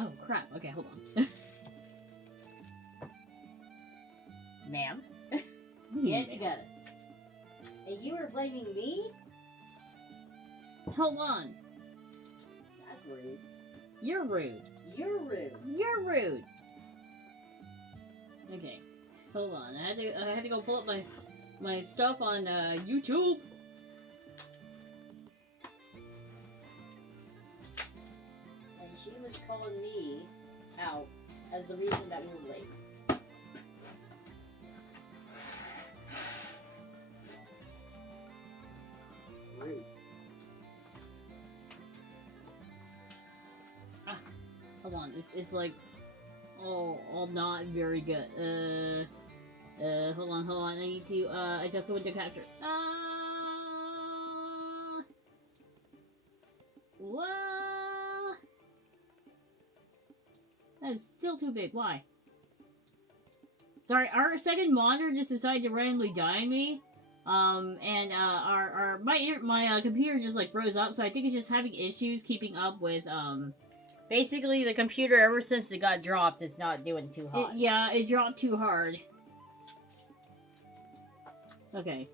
Oh, crap. Okay, hold on. Ma'am? Get it together. And you were blaming me? Hold on. That's rude. You're rude. You're rude. You're rude. Okay. Hold on. I had to go pull up my stuff on YouTube. And she was calling me out as the reason that we were late. Rude. Hold on. It's like all not very good. Hold on. I need to adjust the window capture. What? That is still too big. Why? Sorry, our second monitor just decided to randomly die on me. And my computer just like froze up, so I think it's just having issues keeping up with Basically, the computer, ever since it got dropped, it's not doing too hot. It dropped too hard. Okay.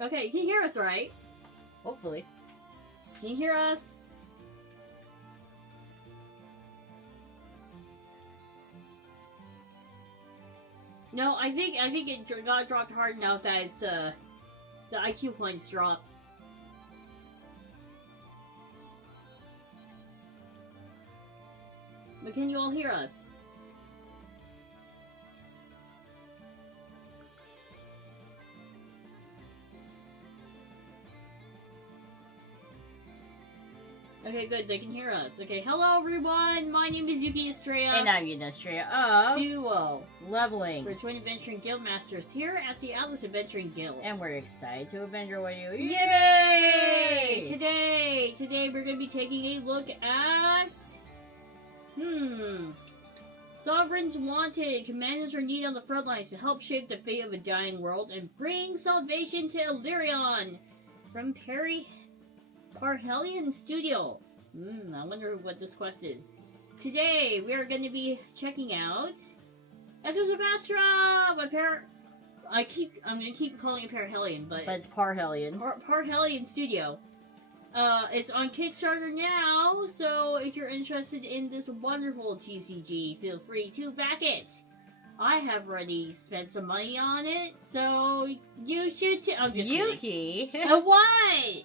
Okay, you can hear us, right? Hopefully. Can you hear us? No, I think it got dropped hard enough that it's, the IQ points dropped. But can you all hear us? Okay, good. They can hear us. Okay, hello everyone. My name is Yuki Estrella. And I'm Yuna of Duel. Leveling. We're twin adventuring guild masters here at the Atlas Adventuring Guild. And we're excited to adventure with you. Yay! Today we're going to be taking a look at... Sovereigns wanted. Commanders are needed on the front lines to help shape the fate of a dying world and bring salvation to Illyrion. From Parhelion Studio. I wonder what this quest is. Today, we are going to be checking out Echoes of Astra by I'm going to keep calling it Parhelion, but it's Parhelion. Parhelion Studio. It's on Kickstarter now, so if you're interested in this wonderful TCG, feel free to back it. I have already spent some money on it, so you should too. I'm just Yuki! What?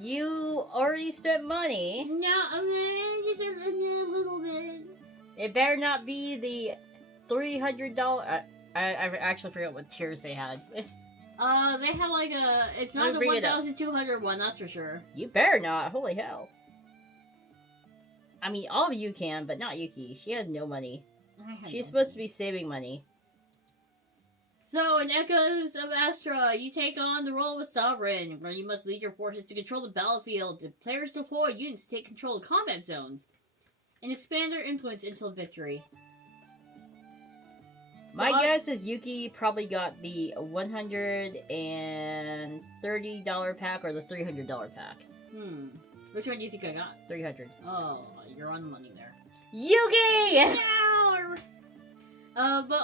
You already spent money. No, just a little bit. It better not be the $300. I actually forgot what tiers they had. They have like a. It's not the 1,200 one, that's for sure. You better not. Holy hell. I mean, all of you can, but not Yuki. She had no money. She's supposed to be saving money. So, in Echoes of Astra, you take on the role of a sovereign, where you must lead your forces to control the battlefield. The players deploy units to take control of combat zones and expand their influence until victory. My guess is Yuki probably got the $130 pack or the $300 pack. Which one do you think I got? 300. Oh, you're on the money there. Yuki! But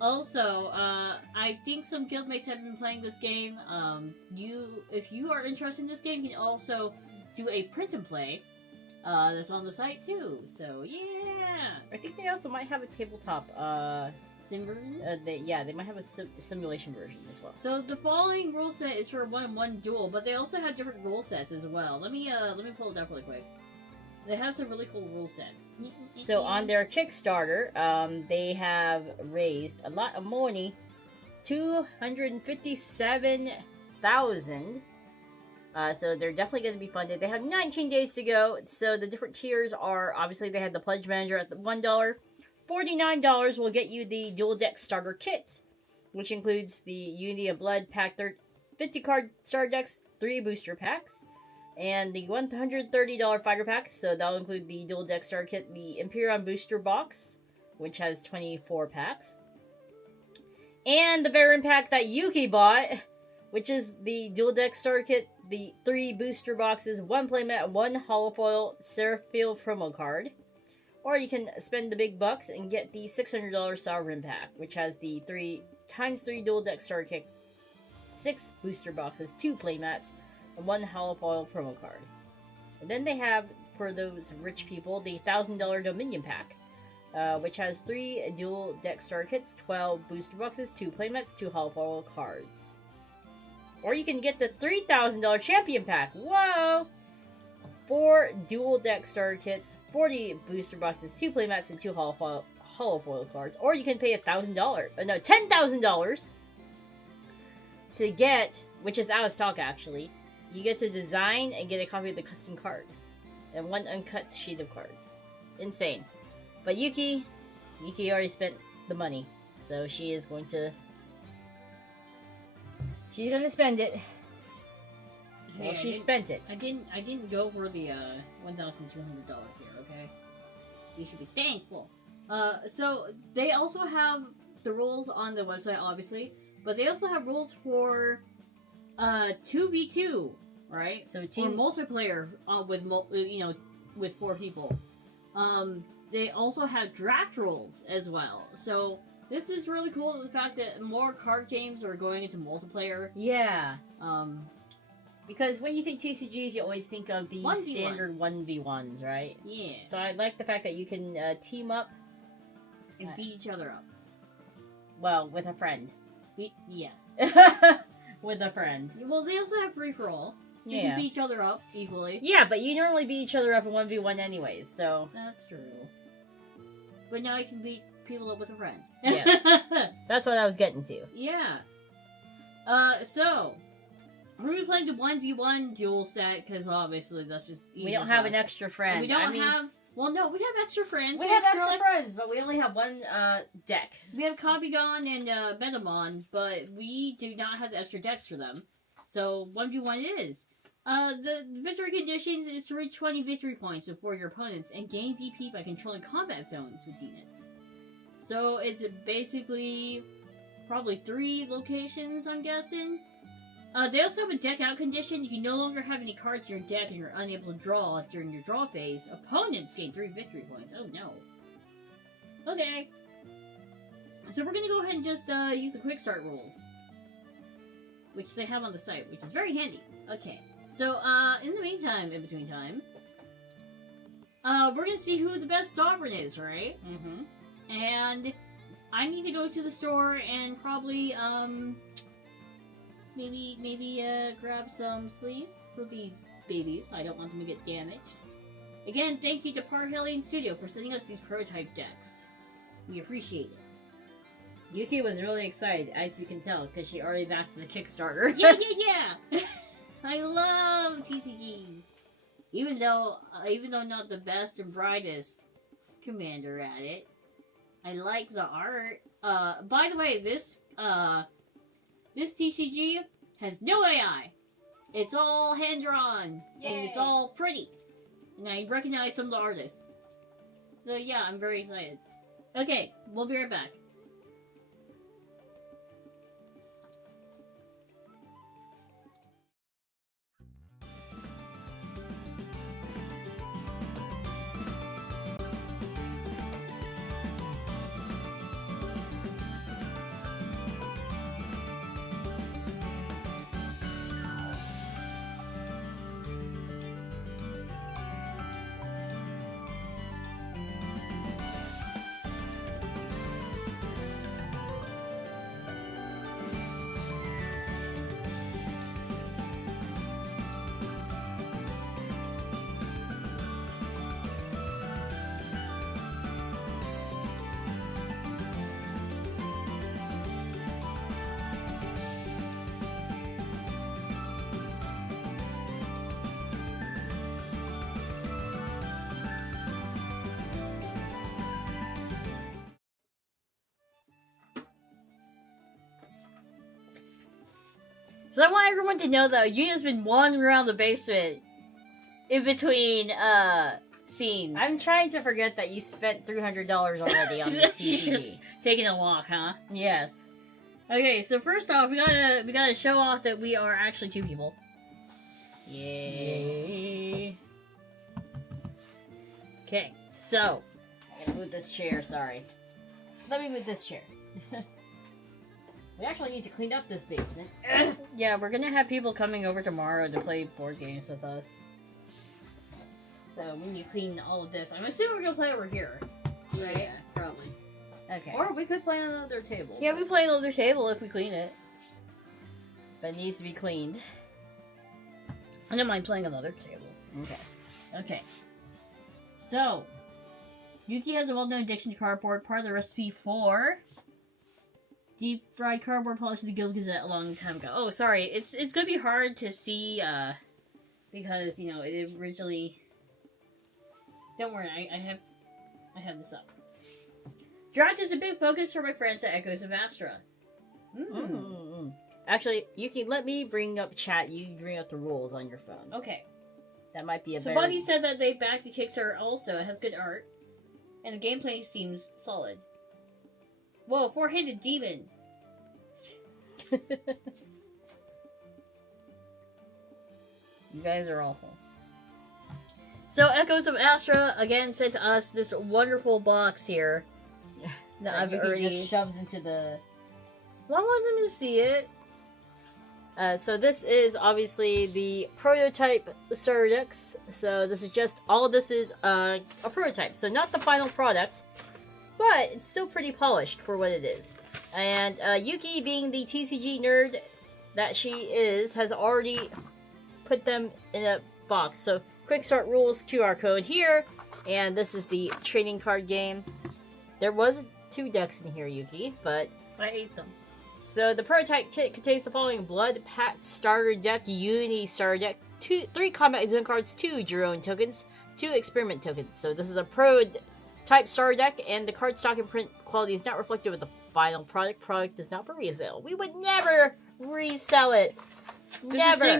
also, I think some guildmates have been playing this game. If you are interested in this game, you can also do a print and play. That's on the site too. So yeah, I think they also might have a tabletop sim version. They might have a simulation version as well. So the following rule set is for a 1-on-1 duel, but they also have different rule sets as well. Let me pull it up really quick. They have some really cool rule sets. So on their Kickstarter, they have raised a lot of money, 257,000. So they're definitely going to be funded. They have 19 days to go. So the different tiers are, obviously they had the Pledge Manager at the $1. $49 will get you the Dual Deck Starter Kit, which includes the Unity of Blood Pack 50 card starter decks, 3 booster packs, and the $130 fighter pack. So that'll include the Dual Deck Starter Kit, the Imperion Booster Box, which has 24 packs, And the variant pack that Yuki bought, which is the dual deck starter kit, the 3 booster boxes, 1 playmat, 1 holofoil Seraphil promo card. Or you can spend the big bucks and get the $600 Sovereign pack, which has the 3x3 dual deck starter kit, 6 booster boxes, 2 playmats, and 1 holofoil promo card. And then they have, for those rich people, the $1,000 Dominion pack, which has 3 dual deck starter kits, 12 booster boxes, 2 playmats, 2 holofoil cards. Or you can get the $3,000 Champion pack. Whoa! 4 dual deck starter kits, 40 booster boxes, 2 playmats, and 2 holofoil cards. Or you can pay $10,000 to get, which is out of stock actually. You get to design and get a copy of the custom card and 1 uncut sheet of cards. Insane. But Yuki already spent the money, so she's gonna spend it. Well, Hey, she spent it. I didn't go for the $1,200 here. Okay, you should be thankful. So they also have the rules on the website, obviously, but they also have rules for 2v2, right? So Or team multiplayer with 4 people. They also have draft rules as well. So this is really cool. The fact that more card games are going into multiplayer. Yeah. Because when you think TCGs, you always think of the 1v1. standard 1v1s, right? Yeah. So I like the fact that you can team up, And beat each other up. well, with a friend. Yes. With a friend. Well, they also have free for all. So you Yeah. can beat each other up equally. Yeah, but you normally beat each other up in 1v1 anyways, so... That's true. But now you can beat people up with a friend. Yeah. That's what I was getting to. Yeah. So we're gonna be playing the 1v1 duel set because obviously that's just easy We don't for have us. an extra friend. We don't I mean, have. Well, no, we have extra friends. We have extra Skrillex, friends, but we only have 1 deck. We have Kabigon and Metamon, but we do not have the extra decks for them. So 1v1 it is. The victory conditions is to reach 20 victory points before your opponents and gain VP by controlling combat zones with units. So it's basically probably 3 locations, I'm guessing. They also have a deck out condition. If you no longer have any cards in your deck and you're unable to draw during your draw phase, opponents gain 3 victory points. Oh no. Okay. So we're gonna go ahead and just use the quick start rules, which they have on the site, which is very handy. Okay. So in the meantime, in between time, we're gonna see who the best sovereign is, right? Mm-hmm. And I need to go to the store and probably maybe grab some sleeves for these babies. I don't want them to get damaged. Again, thank you to Parhelion Studio for sending us these prototype decks. We appreciate it. Yuki was really excited, as you can tell, because she already backed the Kickstarter. Yeah. I love TCGs. Even though not the best and brightest commander at it, I like the art. By the way, this TCG has no AI. It's all hand drawn and it's all pretty. And I recognize some of the artists. So yeah, I'm very excited. Okay, we'll be right back. So I want everyone to know that Yuna's been wandering around the basement in between scenes. I'm trying to forget that you spent $300 already on this She's TCG. just taking a walk, huh? Yes. Okay, so first off, we gotta show off that we are actually 2 people. Yay! Okay, so I gotta move this chair. Sorry. Let me move this chair. We actually need to clean up this basement. yeah, we're gonna have people coming over tomorrow to play board games with us. So we need to clean all of this. I'm assuming we're gonna play over here, right? Yeah, probably. Okay. Or we could play on another table. Yeah, we play on another table if we clean it. But it needs to be cleaned. I don't mind playing on another table. Okay. Okay. So, Yuki has a well-known addiction to cardboard, part of the recipe for deep-fried cardboard published in the Guild Gazette a long time ago. Oh, sorry. It's gonna be hard to see, because, you know, it originally... Don't worry, I have this up. Draft is a big focus for my friends at Echoes of Astra. Actually, Yuki, let me bring up chat. You bring up the rules on your phone. Okay. That might be a So better... Buddy said that they backed the Kickstarter also. It has good art. And the gameplay seems solid. Whoa, 4-handed demon. You guys are awful. So Echoes of Astra again sent to us this wonderful box here. That I've Yuki already just shoves into the... Well, I want them to see it. So this is obviously the prototype starter decks. So this is just... All of this is a prototype. So not the final product. But it's still pretty polished for what it is. And Yuki, being the TCG nerd that she is, has already put them in a box. So quick start rules, QR code here. And this is the trading card game. There was 2 decks in here, Yuki, but... I ate them. So the prototype kit contains the following: Blood Pact starter deck, Uni starter deck, 3 combat zone cards, 2 Jerome tokens, 2 experiment tokens. So this is a prototype starter deck, and the card stock and print quality is not reflected with the final product. Product is not for resale. We would never resell it. Never.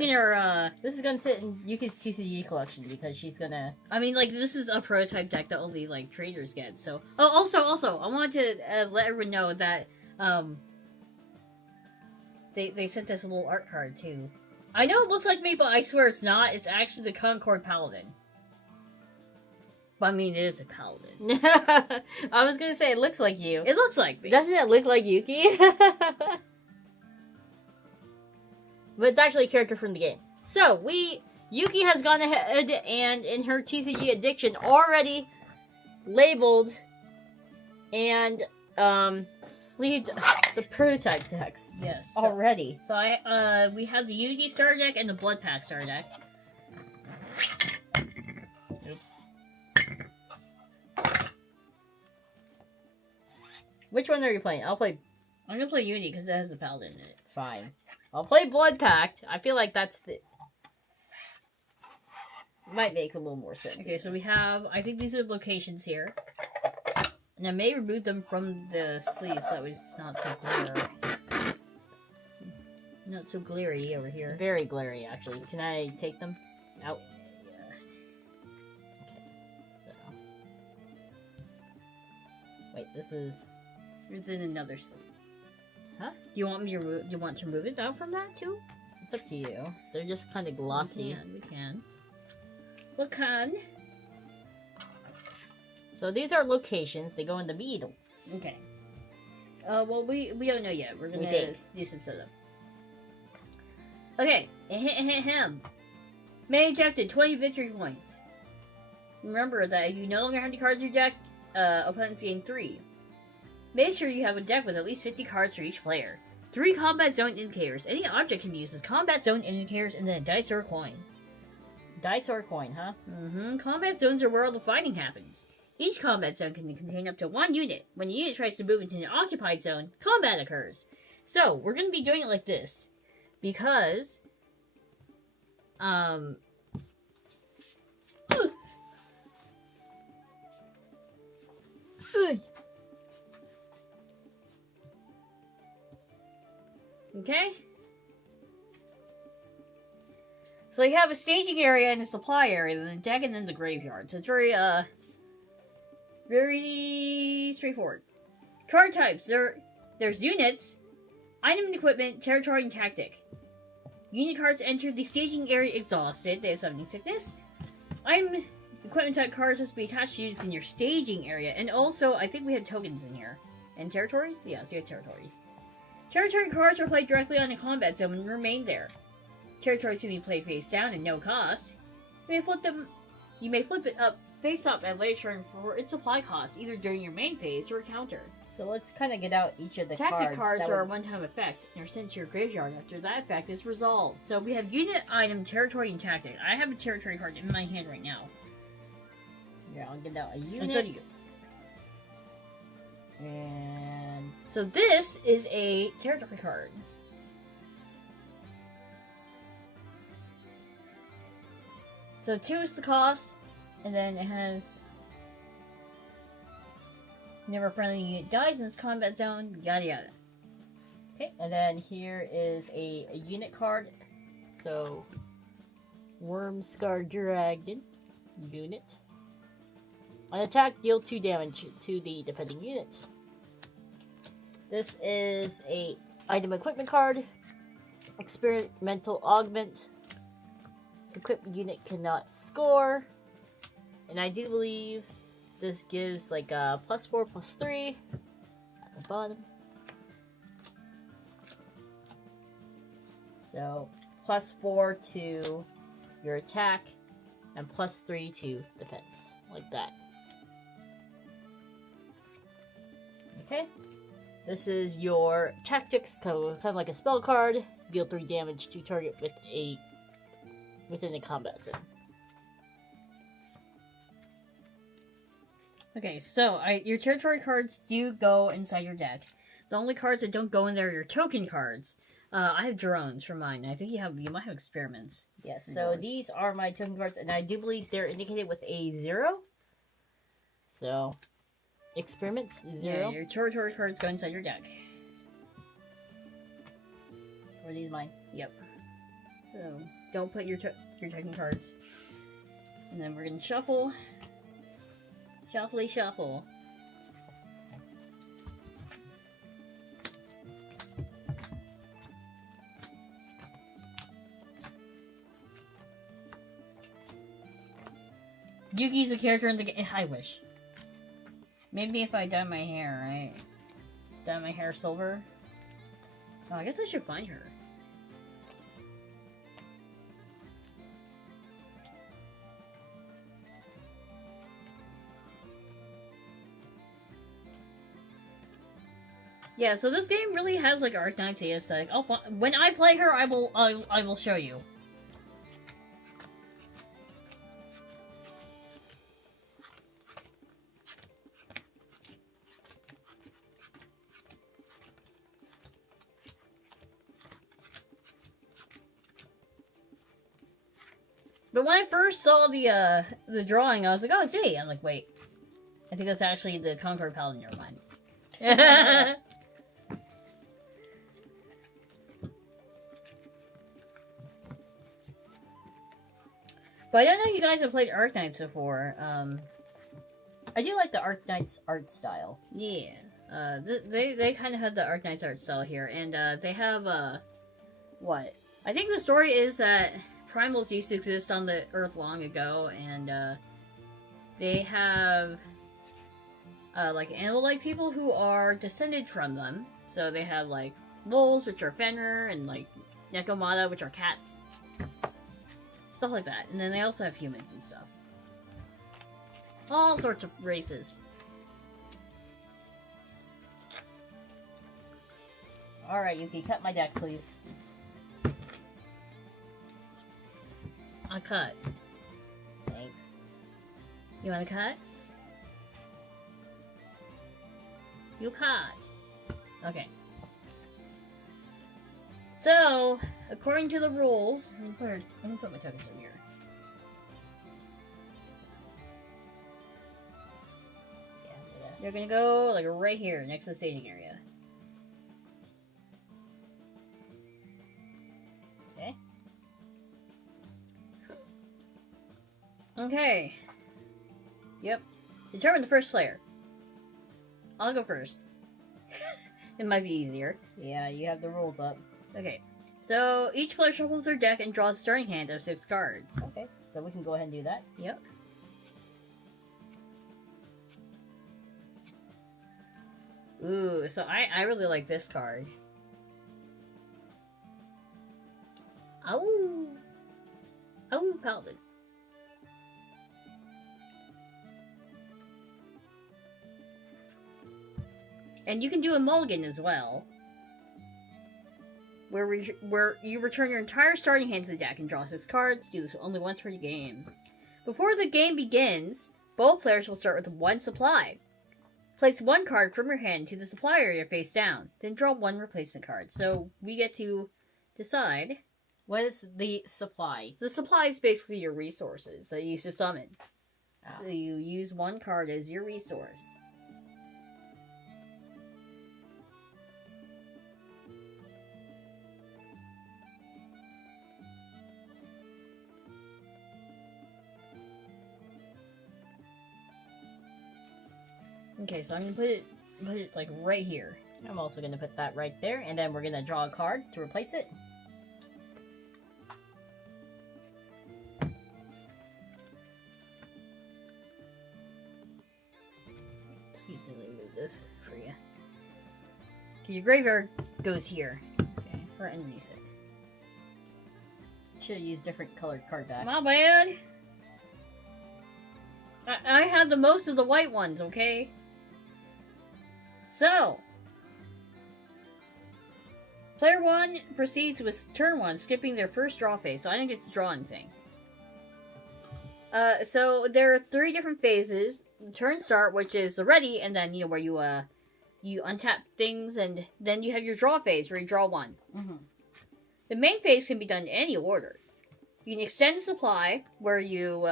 This is gonna sit in Yuki's TCG collection because she's gonna... I mean, like, this is a prototype deck that only, like, traders get, so... Oh, also, I wanted to let everyone know that, They sent us a little art card, too. I know it looks like me, but I swear it's not. It's actually the Concord Paladin. But, I mean, it is a Paladin. I was gonna say, it looks like you. It looks like me. Doesn't it look like Yuki? But it's actually a character from the game. So, Yuki has gone ahead and in her TCG addiction already labeled and sleeved the prototype decks. Yes. Already. So we have the Yugi starter deck and the Blood Pact starter deck. Oops. Which one are you playing? I'm gonna play Yugi because it has the Paladin in it. Fine. I'll play Blood Pact. I feel like that's the... Might make a little more sense. Okay, so we have... I think these are locations here. And I may remove them from the sleeves so that it's not so glare. Not so glary over here. Very glary, actually. Can I take them out? Yeah. Okay. So. Wait, this is... It's in another sleeve. Huh? Do you want me to remove it out from that too? It's up to you. They're just kind of glossy. We can. We can. So these are locations. They go in the middle. Okay. Well, we don't know yet. We're gonna do some setup. Okay. Ahem. Main objective: 20 victory points. Remember that if you no longer have any cards in your deck, opponents gain 3. Make sure you have a deck with at least 50 cards for each player. 3 combat zone indicators. Any object can be used as combat zone indicators, and then a dice or a coin. Dice or a coin, huh? Mm-hmm. Combat zones are where all the fighting happens. Each combat zone can contain up to 1 unit. When a unit tries to move into an occupied zone, combat occurs. So, we're going to be doing it like this. Because... Okay? So you have a staging area and a supply area, then a deck, and then the graveyard. So it's very, very straightforward. Card types. There's units, Item and equipment, territory and tactic. Unit cards enter the staging area exhausted. They have summoning sickness. Item equipment type cards must be attached to units in your staging area. And also, I think we have tokens in here. And territories? Yeah, so you have territories. Territory cards are played directly on a combat zone and remain there. Territories can be played face down at no cost. You may flip it up face up at later turn for its supply cost, either during your main phase or a counter. So let's kind of get out each of the Tactic cards are a would... one-time effect and are sent to your graveyard after that effect is resolved. So we have unit, item, territory, and tactic. I have a territory card in my hand right now. Yeah, I'll get out a unit. And so do you. And so this is a territory card. So 2 is the cost, and then it has never friendly unit dies in its combat zone, yada yada. okay, and then here is a unit card. So Wormscar Dragon unit. On attack, deal 2 damage to the defending unit. This is a item equipment card. Experimental augment. Equipped unit cannot score. And I do believe this gives like a +4, +3 at the bottom. So +4 to your attack and +3 to defense, like that. Okay, this is your tactics, kind of like a spell card. Deal 3 damage to target within a combat zone. Okay, so your territory cards do go inside your deck. The only cards that don't go in there are your token cards. I have drones for mine. I think you might have experiments. Yes, so these are my token cards, and I do believe they're indicated with a 0. So, experiments, 0. Yeah, your territory cards go inside your deck. Are these mine? Yep. So, don't put your token cards. And then we're gonna shuffle. Shuffly shuffle. Yuki's a character in the game. I wish. Maybe if I dye my hair, right? Dye my hair silver. Oh, I guess I should find her. Yeah, so this game really has like Arknights aesthetic. When I play her, I will show you. But when I first saw the drawing, I was like, oh, gee. I'm like, wait. I think that's actually the Concord Paladin, never mind. But I don't know if you guys have played Arknights before. I do like the Arknights art style. Yeah. They kind of have the Arknights art style here. And they have, what? I think the story is that primals used to exist on the Earth long ago. And they have, like, animal-like people who are descended from them. So they have, like, wolves, which are Fenrir, and, like, Nekomata, which are cats. Stuff like that. And then they also have humans and stuff. All sorts of races. Alright, Yuki, cut my deck, please. I'll cut. Thanks. You wanna cut? You cut. Okay. So, according to the rules, I'm gonna put my tokens in here. Yeah. They're gonna go like right here, next to the staging area. Okay. Okay. Yep. Determine the first player. I'll go first. It might be easier. Yeah, you have the rules up. Okay. So, each player shuffles their deck and draws a starting hand of 6 cards. Okay, so we can go ahead and do that. Yep. Ooh, so I really like this card. Oh! Oh, Paladin. And you can do a mulligan as well. Where you return your entire starting hand to the deck and draw 6 cards. Do this only once per game. Before the game begins, both players will start with 1 supply. Place 1 card from your hand to the supply area face down. Then draw 1 replacement card. So we get to decide. What is the supply? The supply is basically your resources that you use to summon. So you use 1 card as your resource. Okay, so I'm gonna put it like right here. I'm also gonna put that right there, and then we're gonna draw a card to replace it. Excuse me, let me move this for you. Okay, your graveyard goes here. Okay, or underneath it. Should have used different colored card backs. My bad. I had the most of the white ones, okay? So, player 1 proceeds with turn 1, skipping their first draw phase, so I didn't get to draw anything. So there are 3 different phases. The turn start, which is the ready, and then, where you untap things, and then you have your draw phase, where you draw 1. Mm-hmm. The main phase can be done in any order. You can extend the supply, where you,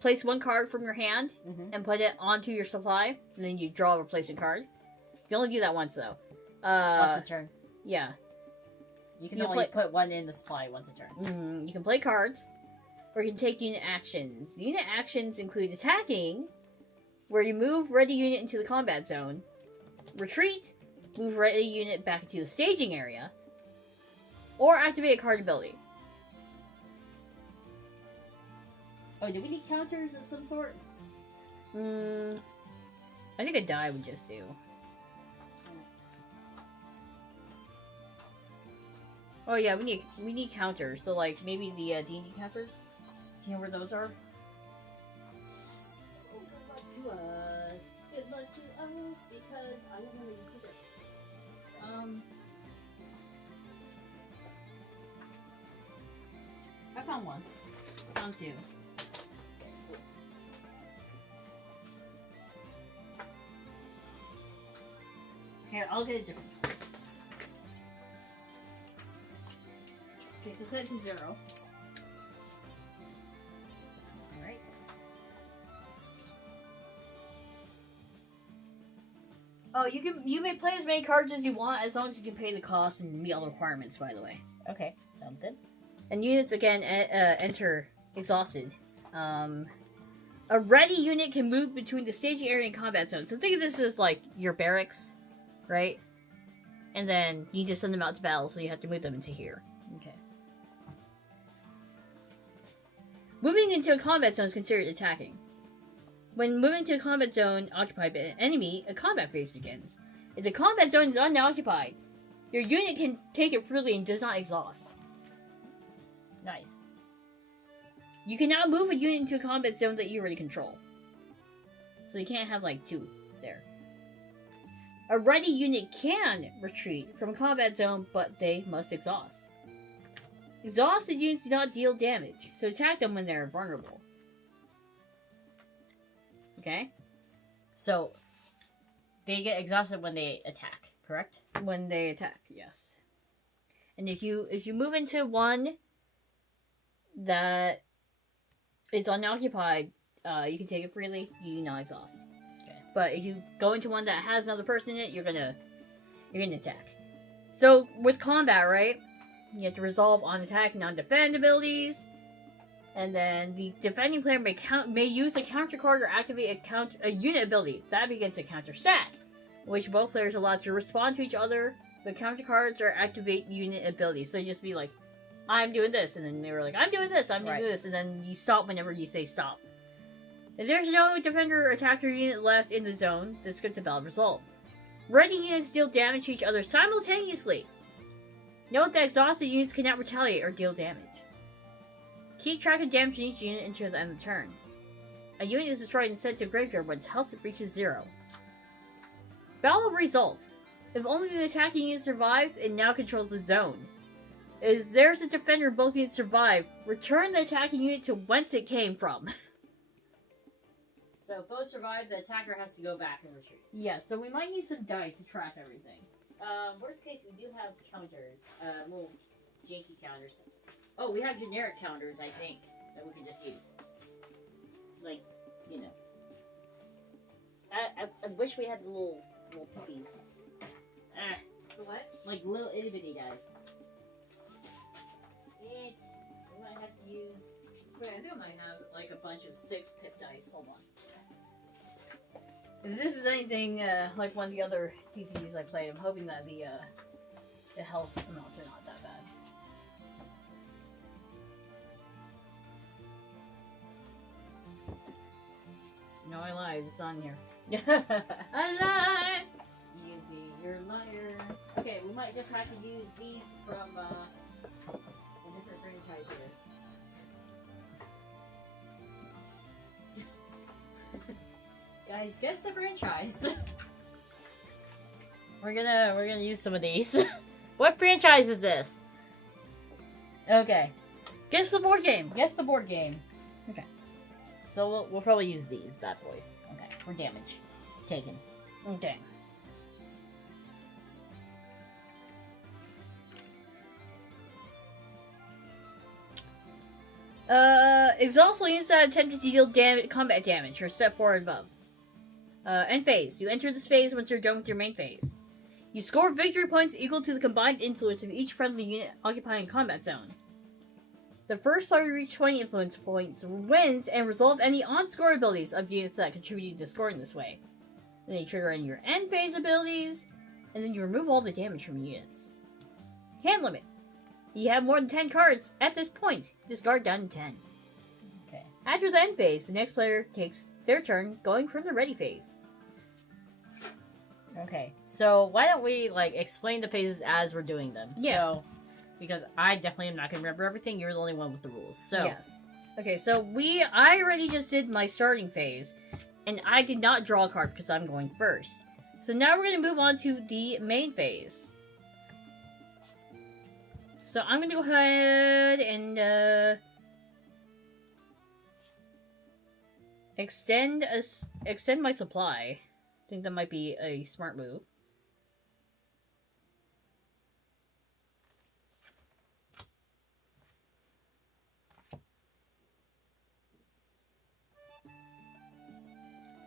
place 1 card from your hand, and put it onto your supply, and then you draw a replacement card. You can only do that once, though. Once a turn. Yeah. You can only put 1 in the supply once a turn. You can play cards, or you can take unit actions. Unit actions include attacking, where you move ready unit into the combat zone, retreat, move ready unit back into the staging area, or activate a card ability. Oh, do we need counters of some sort? I think a die would just do. Oh yeah, we need counters. So like maybe the D&D counters. Do you know where those are? Oh, good luck to us. Good luck to us because I don't know where you put it. I found 1. Found 2. Here, I'll get a different. Okay, so set it to 0. Alright. Oh, you may play as many cards as you want as long as you can pay the cost and meet all the requirements, by the way. Okay, sounds good. And units again enter exhausted. A ready unit can move between the staging area and combat zone. So think of this as like your barracks, right? And then you just send them out to battle, so you have to move them into here. Okay. Moving into a combat zone is considered attacking. When moving to a combat zone occupied by an enemy, a combat phase begins. If the combat zone is unoccupied, your unit can take it freely and does not exhaust. Nice. You can now move a unit into a combat zone that you already control. So you can't have like 2 there. A ready unit can retreat from a combat zone, but they must exhaust. Exhausted units do not deal damage, so attack them when they're vulnerable. Okay? So, they get exhausted when they attack, correct? When they attack, yes. And if you move into one that is unoccupied, you can take it freely, you do not exhaust. Okay. But if you go into one that has another person in it, you're gonna attack. So with combat, right? You have to resolve on attack and on defend abilities. And then the defending player may use a counter card or activate a unit ability. That begins a counter stat. which both players are allowed to respond to each other with counter cards or activate unit abilities. So you just be like, I'm doing this, and then they were like, I'm doing this, I'm doing this, and then you stop whenever you say stop. If there's no defender or attacker unit left in the zone, the script is a valid result. Ready units deal damage to each other simultaneously. Note that exhausted units cannot retaliate or deal damage. Keep track of damage in each unit until the end of the turn. A unit is destroyed and sent to graveyard when its health reaches 0. Battle results. If only the attacking unit survives, it now controls the zone. If there's a defender and both units survive, return the attacking unit to whence it came from. So if both survive, the attacker has to go back and retreat. Yeah, so we might need some dice to track everything. Worst case, we do have counters. Little janky counters. Oh, we have generic counters, I think, that we can just use. Like, you know. I wish we had the little puppies. What? Like little itty bitty guys. And we might have to use. Wait, I think I might have like a bunch of 6 pip dice. Hold on. If this is anything like one of the other TCGs I played, I'm hoping that the health amounts are not that bad. No, I lied. It's on here. I lied! You be your liar. Okay, we might just have to use these from a different franchise here. Guys, guess the franchise. We're gonna use some of these. What franchise is this? Okay. Guess the board game! Guess the board game. Okay. So we'll probably use these bad boys. Okay. For damage. Taken. Okay. Exhaust units that attempted to deal combat damage or step forward above. End phase. You enter this phase once you're done with your main phase. You score victory points equal to the combined influence of each friendly unit occupying a combat zone. The first player to reach 20 influence points wins and resolve any on-score abilities of units that contributed to scoring this way. Then you trigger in your end phase abilities, and then you remove all the damage from units. Hand limit. You have more than 10 cards at this point. Discard down to 10. Okay. After the end phase, the next player takes their turn going from the ready phase. Okay. So why don't we explain the phases as we're doing them? Yeah. So, because I definitely am not gonna remember everything. You're the only one with the rules. So Yes. Okay, so I already just did my starting phase, and I did not draw a card because I'm going first. So now we're going to move on to the main phase. So I'm going to go ahead and extend my supply. I think that might be a smart move.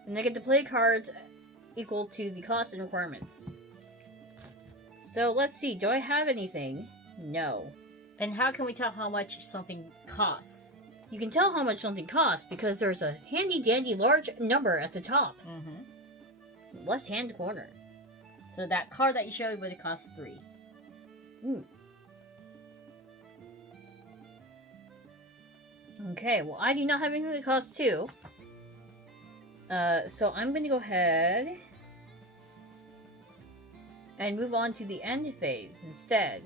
And I get to play cards equal to the cost and requirements. So let's see, do I have anything? No. And how can we tell how much something costs? You can tell how much something costs because there's a handy dandy large number at the top. Mm-hmm. Left hand corner. So that card that you showed would have cost 3. Okay, well I do not have anything that costs 2. So I'm going to go ahead and move on to the end phase instead.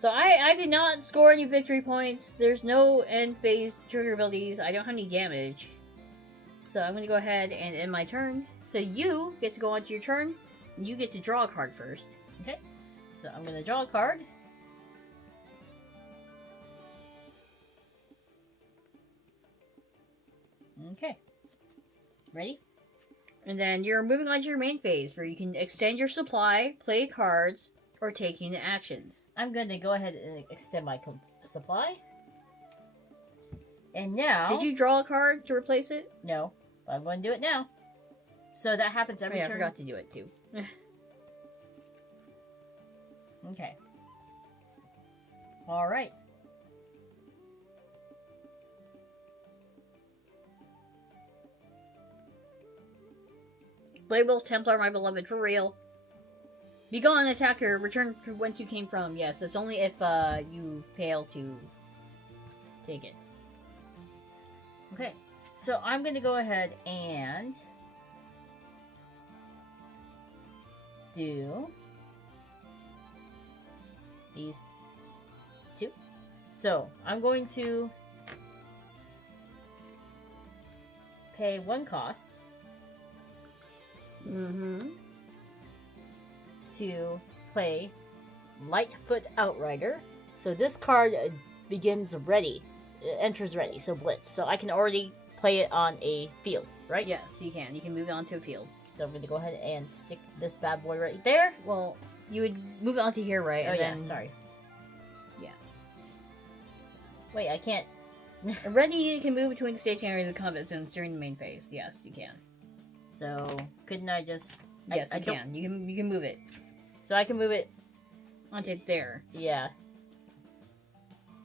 So I did not score any victory points. There's no end phase trigger abilities. I don't have any damage. So I'm going to go ahead and end my turn. So you get to go on to your turn. And you get to draw a card first. Okay. So I'm going to draw a card. Okay. Ready? And then you're moving on to your main phase where you can extend your supply, play cards, or take unit actions. I'm going to go ahead and extend my supply. And now... Did you draw a card to replace it? No. But I'm going to do it now. So that happens every turn. I forgot to do it too. Okay. Alright. Label Templar, my beloved, for real. Be gone, attacker. Return to whence you came from. Yes, that's only if you fail to take it. Okay, so I'm gonna go ahead and do these two. So I'm going to pay 1 cost to play Lightfoot Outrider. So this card begins ready. It enters ready, so blitz. So I can already play it on a field, right? Yes, you can. You can move it onto a field. So I'm going to go ahead and stick this bad boy right there. Well, you would move it onto here, right? Oh, and yeah, then... sorry. Yeah. Wait, I can't... Ready, you can move between the staging areas of the combat zones during the main phase. Yes, you can. So, couldn't I just... Yes, you can. You can move it. So I can move it... Onto there. Yeah.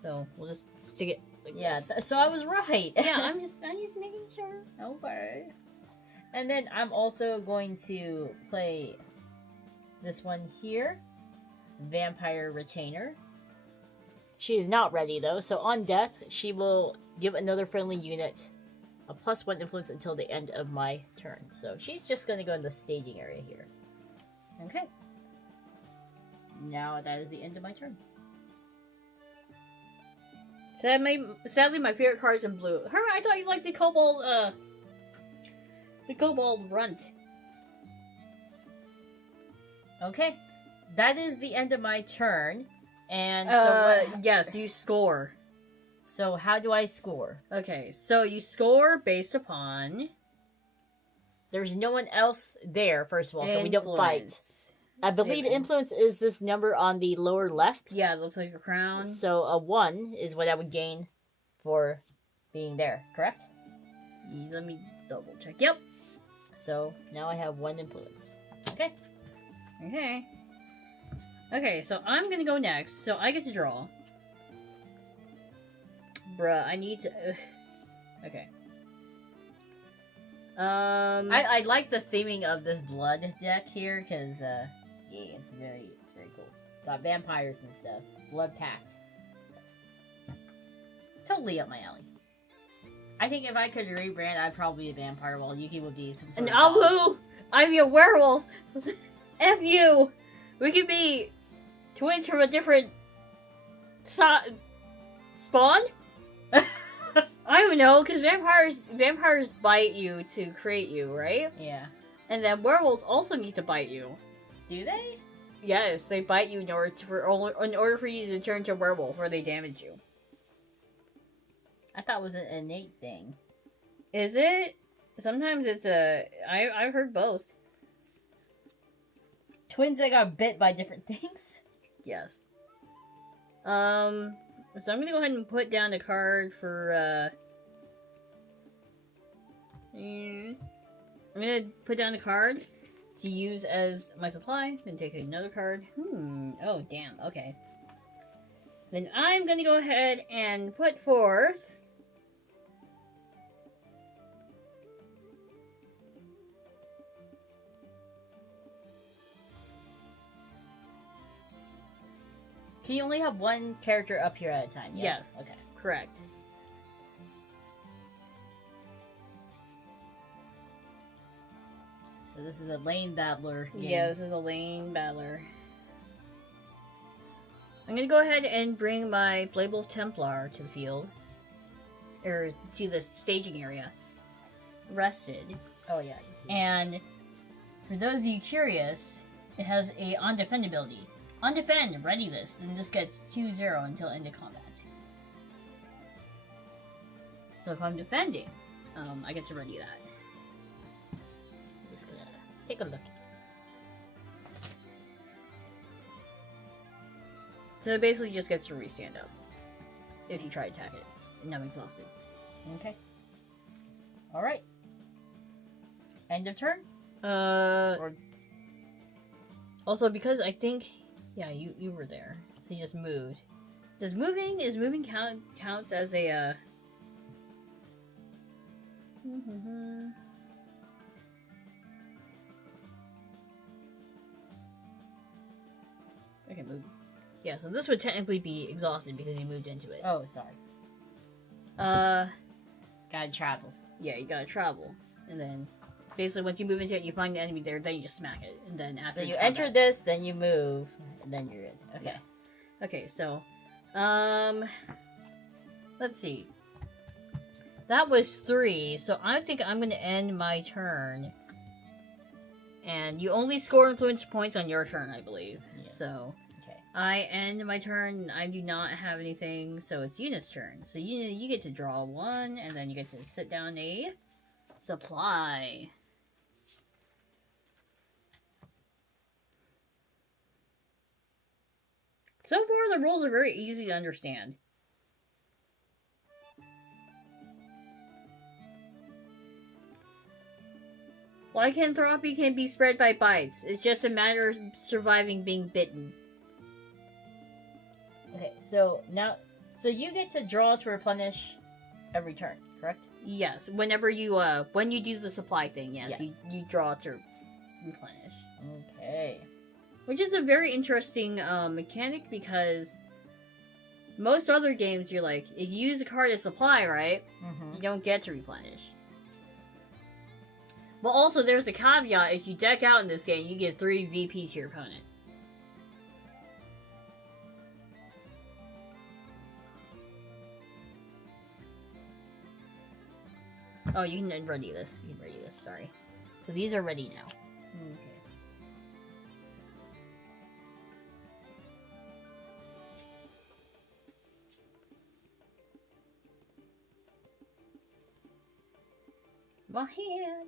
So, we'll just stick it like Yeah, this. so I was right. Yeah, I'm just making sure. Okay. And then I'm also going to play this one here. Vampire Retainer. She is not ready though, so on death, she will give another friendly unit a +1 influence until the end of my turn. So she's just going to go in the staging area here. Okay. Now that is the end of my turn. Sadly, my favorite card is in blue. Herman, I thought you liked the Kobold Runt. Okay. That is the end of my turn. And yes, you score. So how do I score? Okay, so you score based upon... There's no one else there, first of all, so we don't fight. Influence. I believe influence is this number on the lower left. Yeah, it looks like a crown. So a 1 is what I would gain for being there, correct? Let me double check. Yep. So now I have 1 influence. Okay. Okay. Okay, so I'm gonna go next. So I get to draw. Bruh, I need to... Okay. I like the theming of this blood deck here, because, yeah, it's very, very cool. Got vampires and stuff. Blood pact. Totally up my alley. I think if I could rebrand, I'd probably be a vampire, while Yuki would be some sort And of dog. Awu! I'm a werewolf! F you! We could be twins from a different... spawn? I don't know, because vampires bite you to create you, right? Yeah. And then werewolves also need to bite you. Do they? Yes, they bite you in order for you to turn into a werewolf, or they damage you. I thought it was an innate thing. Is it? Sometimes it's I've heard both. Twins that got bit by different things? Yes. So I'm gonna go ahead and put down the card for, I'm gonna put down the card to use as my supply, then take another card. Oh, damn, okay. Then I'm gonna go ahead and put forth... Can you only have 1 character up here at a time? Yes. Okay. Correct. So this is a lane battler game. Yeah, this is a lane battler. I'm gonna go ahead and bring my Playable Templar to the field. Or to the staging area. Rested. Oh, yeah. And for those of you curious, it has a on defend ability. On defend, ready this, then this gets 2-0 until end of combat. So if I'm defending, I get to ready that. I'm just gonna take a look. So it basically just gets to re-stand up. If you try to attack it. And I'm exhausted. Okay. Alright. End of turn? Also, because I think... Yeah, you were there. So you just moved. Is moving counts as a, Okay, move. Yeah, so this would technically be exhausted because you moved into it. Oh, sorry. Gotta travel. Yeah, you gotta travel. And then, basically, once you move into it, you find the enemy there, then you just smack it. And then after So you combat- enter this, then you move, and then you're in. Okay. Yeah. Okay, so, let's see. That was 3, so I think I'm gonna end my turn. And you only score influence points on your turn, I believe. Yeah. So, Okay. I end my turn. I do not have anything, so it's Yuna's turn. So Yuna, you get to draw 1, and then you get to sit down a supply. So far, the rules are very easy to understand. Lycanthropy can be spread by bites. It's just a matter of surviving being bitten. Okay, so now, so you get to draw to replenish every turn, correct? Yes, whenever you when you do the supply thing, yes. Yes. You draw to replenish. Okay. Which is a very interesting mechanic because most other games you're like, if you use a card as supply, right? Mm-hmm. You don't get to replenish. But also there's the caveat, if you deck out in this game, you give 3 VP to your opponent. Oh, you can ready this. You can ready this, sorry. So these are ready now. Okay. My hand.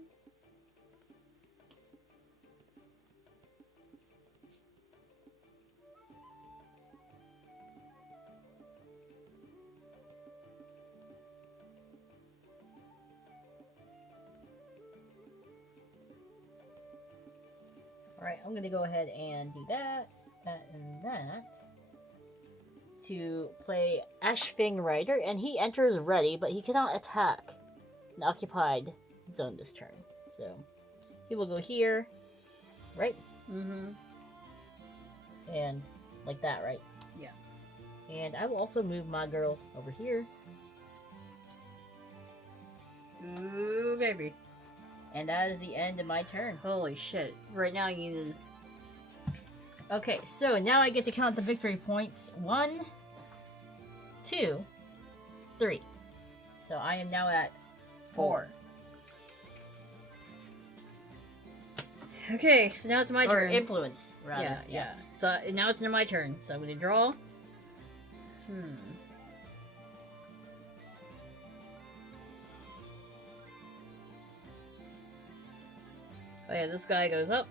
Alright, I'm gonna go ahead and do that, and that. To play Ashfing Rider, and he enters ready, but he cannot attack an occupied zone this turn. So, he will go here, right? Mm-hmm. And like that, right? Yeah. And I will also move my girl over here. Ooh, baby. And that is the end of my turn. Holy shit. Right now you use... Okay, so now I get to count the victory points. 1, 2, 3. So I am now at 4. Okay, so now it's my Or turn. influence, rather. Yeah, yeah. So now it's my turn. So I'm gonna draw. Oh yeah, this guy goes up.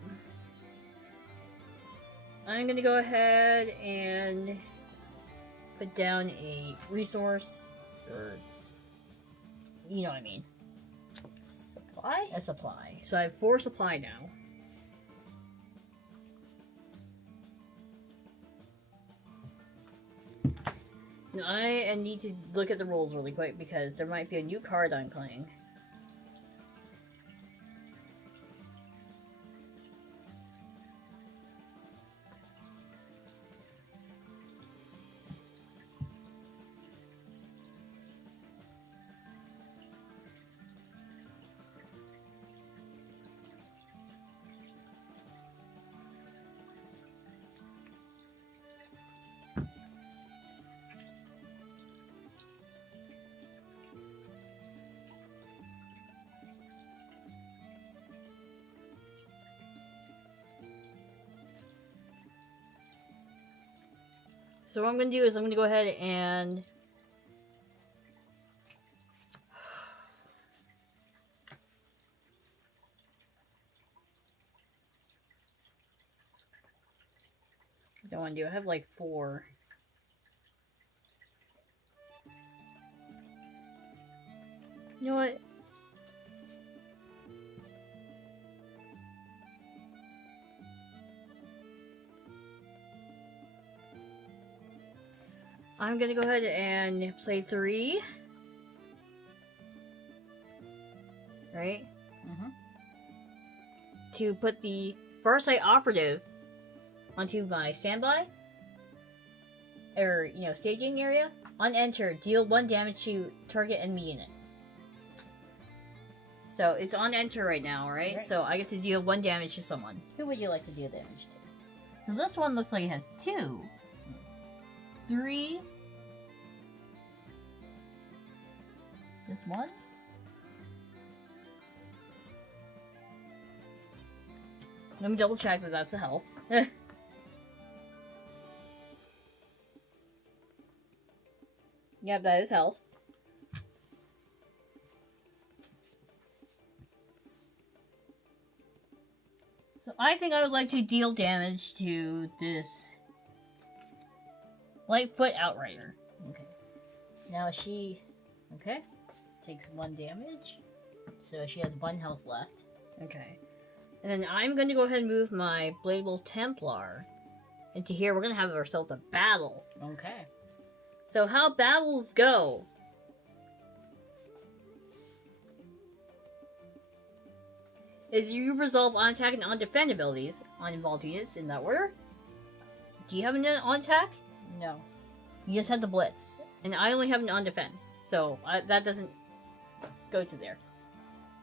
I'm gonna go ahead and put down a resource, or you know what I mean. Supply? A supply. So I have 4 supply now. Now I need to look at the rules really quick because there might be a new card I'm playing. So what I'm going to do is I'm going to go ahead and... I don't want to do... I have like 4. You know what? I'm gonna go ahead and play 3. Right? Mm-hmm. To put the Farsight Operative onto my standby. or staging area. On enter, deal 1 damage to target enemy unit. So it's on enter right now, right? So I get to deal 1 damage to someone. Who would you like to deal damage to? So this one looks like it has 2, 3. This one. Let me double check that that's the health. Yeah, that is health. So I think I would like to deal damage to this Lightfoot Outrider. Okay. Now she, takes 1 damage. So she has 1 health left. Okay. And then I'm going to go ahead and move my Bladewell Templar into here. We're going to have ourselves a battle. Okay. So how battles go. Is you resolve on attack and on defend abilities on involved units in that order. Do you have an on attack? No. You just have the blitz. And I only have an on defend. So that doesn't go to there.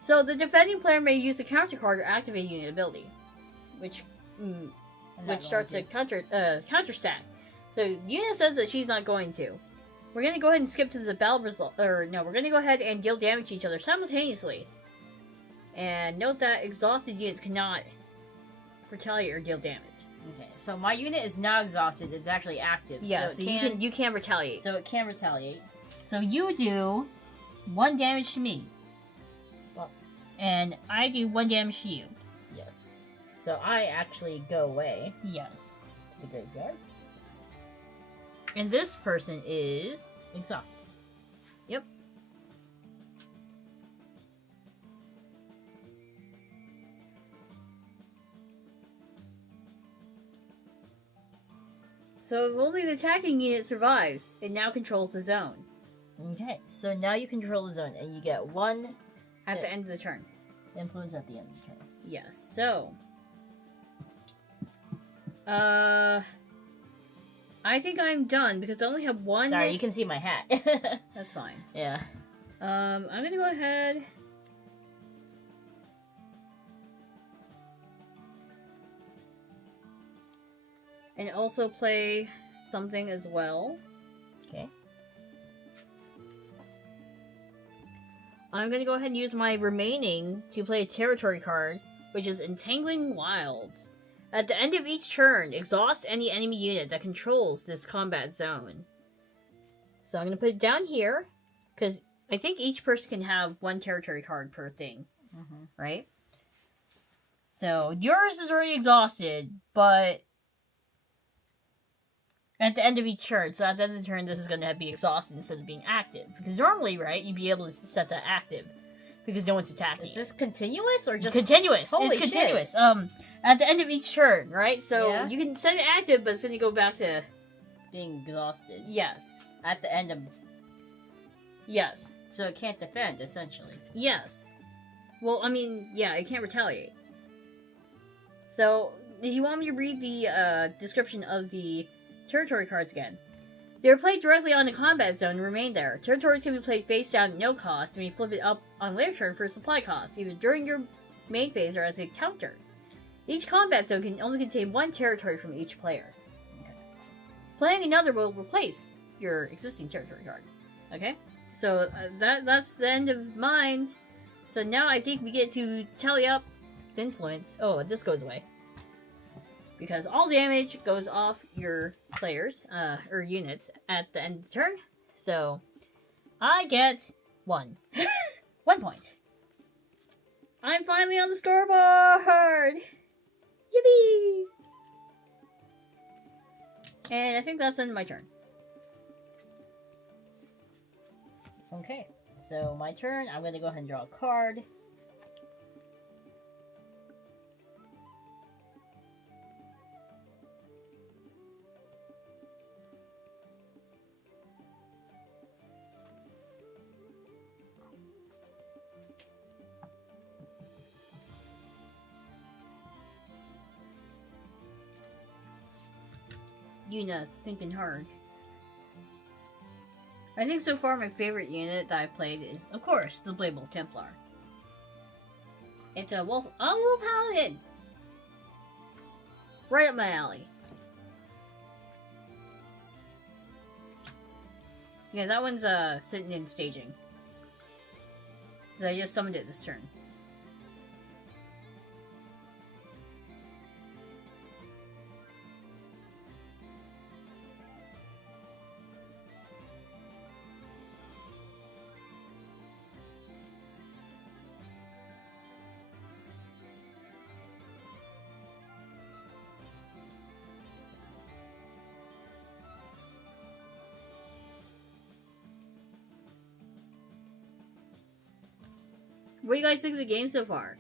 So the defending player may use the counter card or activate unit ability, which starts a counter stat. So Yuna says that she's not going to. We're gonna go ahead and skip to the battle result. Or no, we're gonna go ahead and deal damage to each other simultaneously. And note that exhausted units cannot retaliate or deal damage. Okay, so my unit is not exhausted; it's actually active. Yeah, so you can retaliate. So it can retaliate. So you do 1 damage to me. And I do 1 damage to you. Yes. So I actually go away. Yes. To the graveyard. And this person is exhausted. Yep. So if only the attacking unit survives, it now controls the zone. Okay, so now you control the zone, and you get 1 at the end of the turn. Influence at the end of the turn. Yes. So, I think I'm done because I only have 1. Sorry, you can see my hat. That's fine. Yeah. I'm gonna go ahead. And also play something as well. Okay. I'm going to go ahead and use my remaining to play a territory card, which is Entangling Wilds. At the end of each turn, exhaust any enemy unit that controls this combat zone. So I'm going to put it down here, because I think each person can have 1 territory card per thing, right? So yours is already exhausted, but at the end of each turn, so at the end of the turn, this is going to be exhausted instead of being active. Because normally, right, you'd be able to set that active. Because no one's attacking. Is this continuous or just... Continuous. Holy it's continuous. Shit. At the end of each turn, right? So you can set it active, but then you go back to... being exhausted. Yes. At the end of... Yes. So it can't defend, essentially. Yes. Well, I mean, yeah, it can't retaliate. So, if you want me to read the description of the territory cards again. They are played directly on the combat zone and remain there. Territories can be played face down at no cost and be flipped up on later turn for supply cost, either during your main phase or as a counter. Each combat zone can only contain 1 territory from each player. Okay. Playing another will replace your existing territory card. Okay? So that's the end of mine. So now I think we get to tally up influence. Oh, this goes away. Because all damage goes off your players, or units, at the end of the turn. So, I get 1. 1 point. I'm finally on the scoreboard! Yippee! And I think that's the end of my turn. Okay, so my turn. I'm going to go ahead and draw a card. Yuna, thinking hard. I think so far my favorite unit that I've played is, of course, the Bladebolt Templar. It's a wolf paladin! Right up my alley. Yeah, that one's sitting in staging. 'Cause I just summoned it this turn. What do you guys think of the game so far?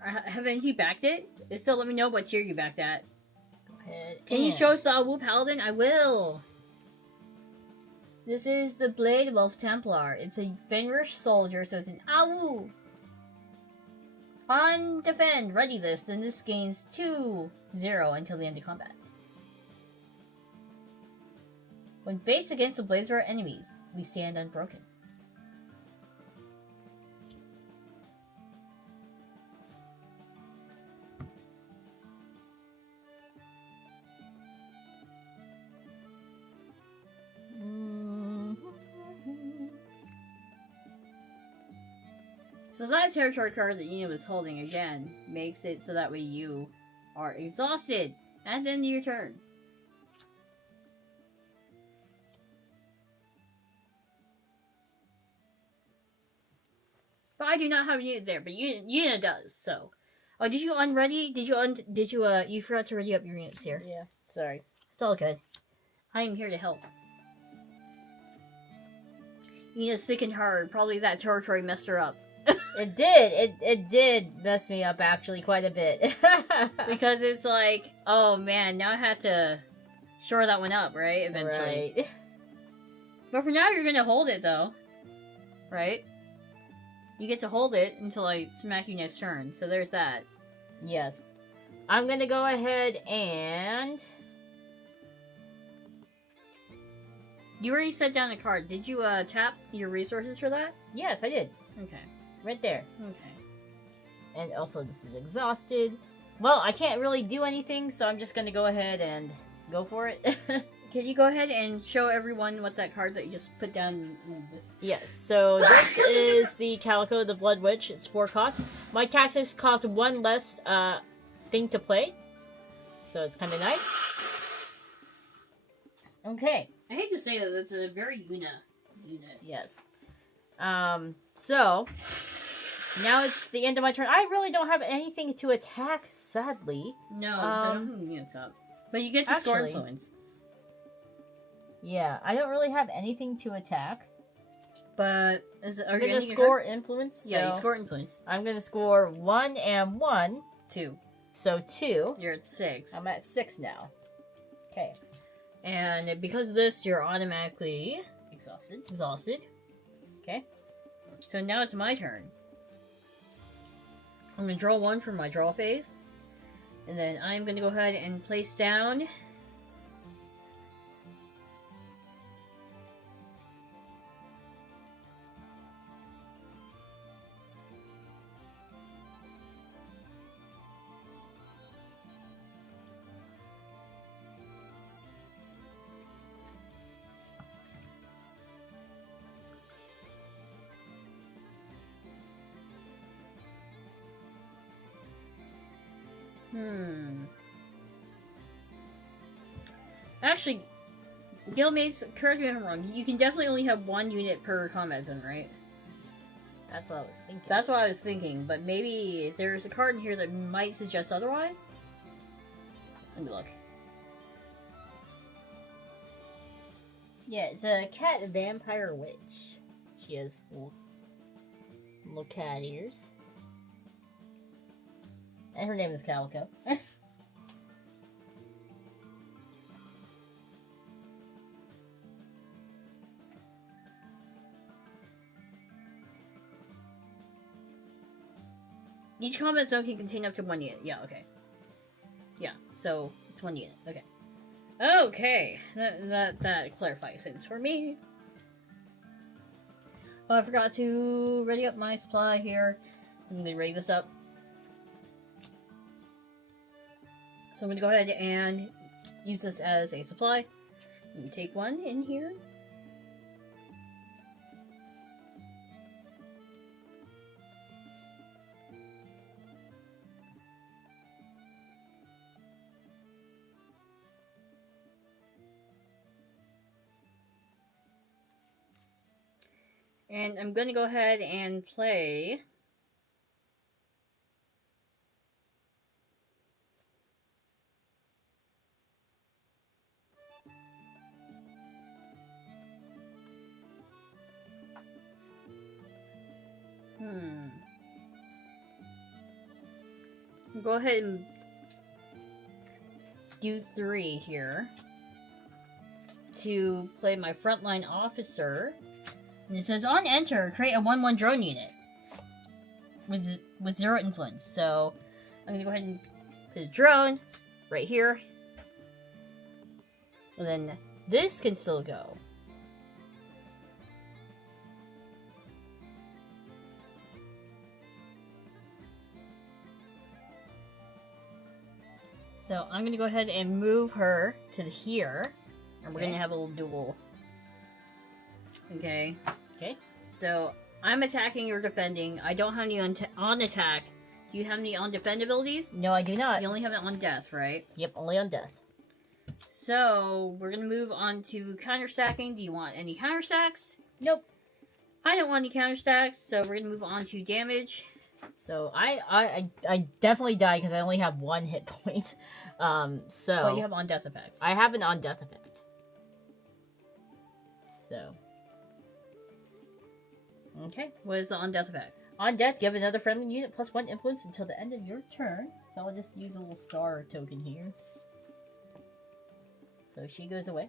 Have any of you backed it? If so, let me know what tier you backed at. Go ahead. Can you show us the Wu Paladin? I will! This is the Bladebolt Templar. It's a Fenrish soldier, so it's an Awu! On defend, ready list, then this gains 2-0 until the end of combat. When faced against the blades of our enemies, we stand unbroken. So that territory card that Yuna was holding again makes it so that way you are exhausted at the end of your turn. But I do not have a unit there, but Yuna does, so. Oh, did you unready? You forgot to ready up your units here. Yeah, sorry. It's all good. I am here to help. Yuna's thinking hard. Probably that territory messed her up. It did. It did mess me up actually quite a bit. Because it's like, oh man, now I have to shore that one up, right? Eventually. Right. But for now, you're gonna hold it though, right? You get to hold it until I smack you next turn. So there's that. Yes. I'm gonna go ahead and... You already set down a card. Did you tap your resources for that? Yes, I did. Okay. Right there. Okay. And also, this is exhausted. Well, I can't really do anything, so I'm just gonna go ahead and go for it. Can you go ahead and show everyone what that card that you just put down in this? Yes, so this is the Calico, the Blood Witch. It's 4 costs. My tactics cost 1 less thing to play. So it's kind of nice. Okay. I hate to say that it's a very Yuna unit. Yes. So, now it's the end of my turn. I really don't have anything to attack, sadly. No, I don't have units up. But you get to score actually, influence. Yeah, I don't really have anything to attack. But are I'm you gonna ending your score turn? influence. Yeah, so you score influence. I'm gonna score 1 and 1. 2. So 2. You're at 6. I'm at 6 now. Okay. And because of this, you're automatically Exhausted. Okay. So now it's my turn. I'm going to draw 1 from my draw phase. And then I'm going to go ahead and place down... Actually, Guildmates, correct me if I'm wrong, you can definitely only have 1 unit per combat zone, right? That's what I was thinking. That's what I was thinking, but maybe there's a card in here that might suggest otherwise? Let me look. Yeah, it's a cat vampire witch. She has little cat ears. And her name is Calico. Each combat zone can contain up to 1 unit. Yeah, okay. Yeah, so it's 1 unit. Okay. Okay, that clarifies things for me. Oh, I forgot to ready up my supply here. I'm gonna ready this up. So I'm gonna go ahead and use this as a supply. And take one in here. And I'm going to go ahead and play go ahead and do 3 here to play my frontline officer. And it says, on enter, create a 1/1 drone unit with 0 influence. So I'm gonna go ahead and put a drone right here. And then this can still go. So I'm gonna go ahead and move her to here. And we're gonna have a little duel. Okay. Okay. So I'm attacking, you're defending. I don't have any on attack. Do you have any on defend abilities? No, I do not. You only have it on death, right? Yep, only on death. So we're gonna move on to counter stacking. Do you want any counter stacks? Nope. I don't want any counter stacks, so we're gonna move on to damage. So I definitely die because I only have 1 hit point. So What you have on death effect? I have an on death effect. So okay. What is the on death effect? On death, give another friendly unit +1 influence until the end of your turn. So I'll just use a little star token here. So she goes away.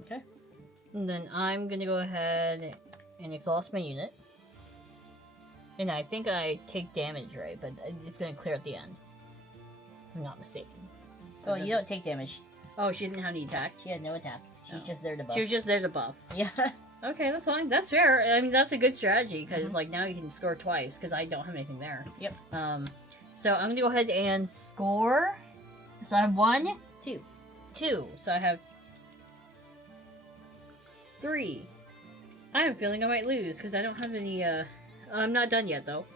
Okay. And then I'm gonna go ahead and exhaust my unit. And I think I take damage, right? But it's gonna clear at the end. If I'm not mistaken. Oh, you don't take damage. Oh, she didn't have any attack? She had no attack. She's Oh. just there to buff. She was just there to buff. Yeah. Okay, that's fine. That's fair. I mean, that's a good strategy, because, like, now you can score twice, because I don't have anything there. Yep. So I'm gonna go ahead and score. So I have 1, 2. 2. So I have 3. I have a feeling I might lose, because I don't have any, I'm not done yet, though.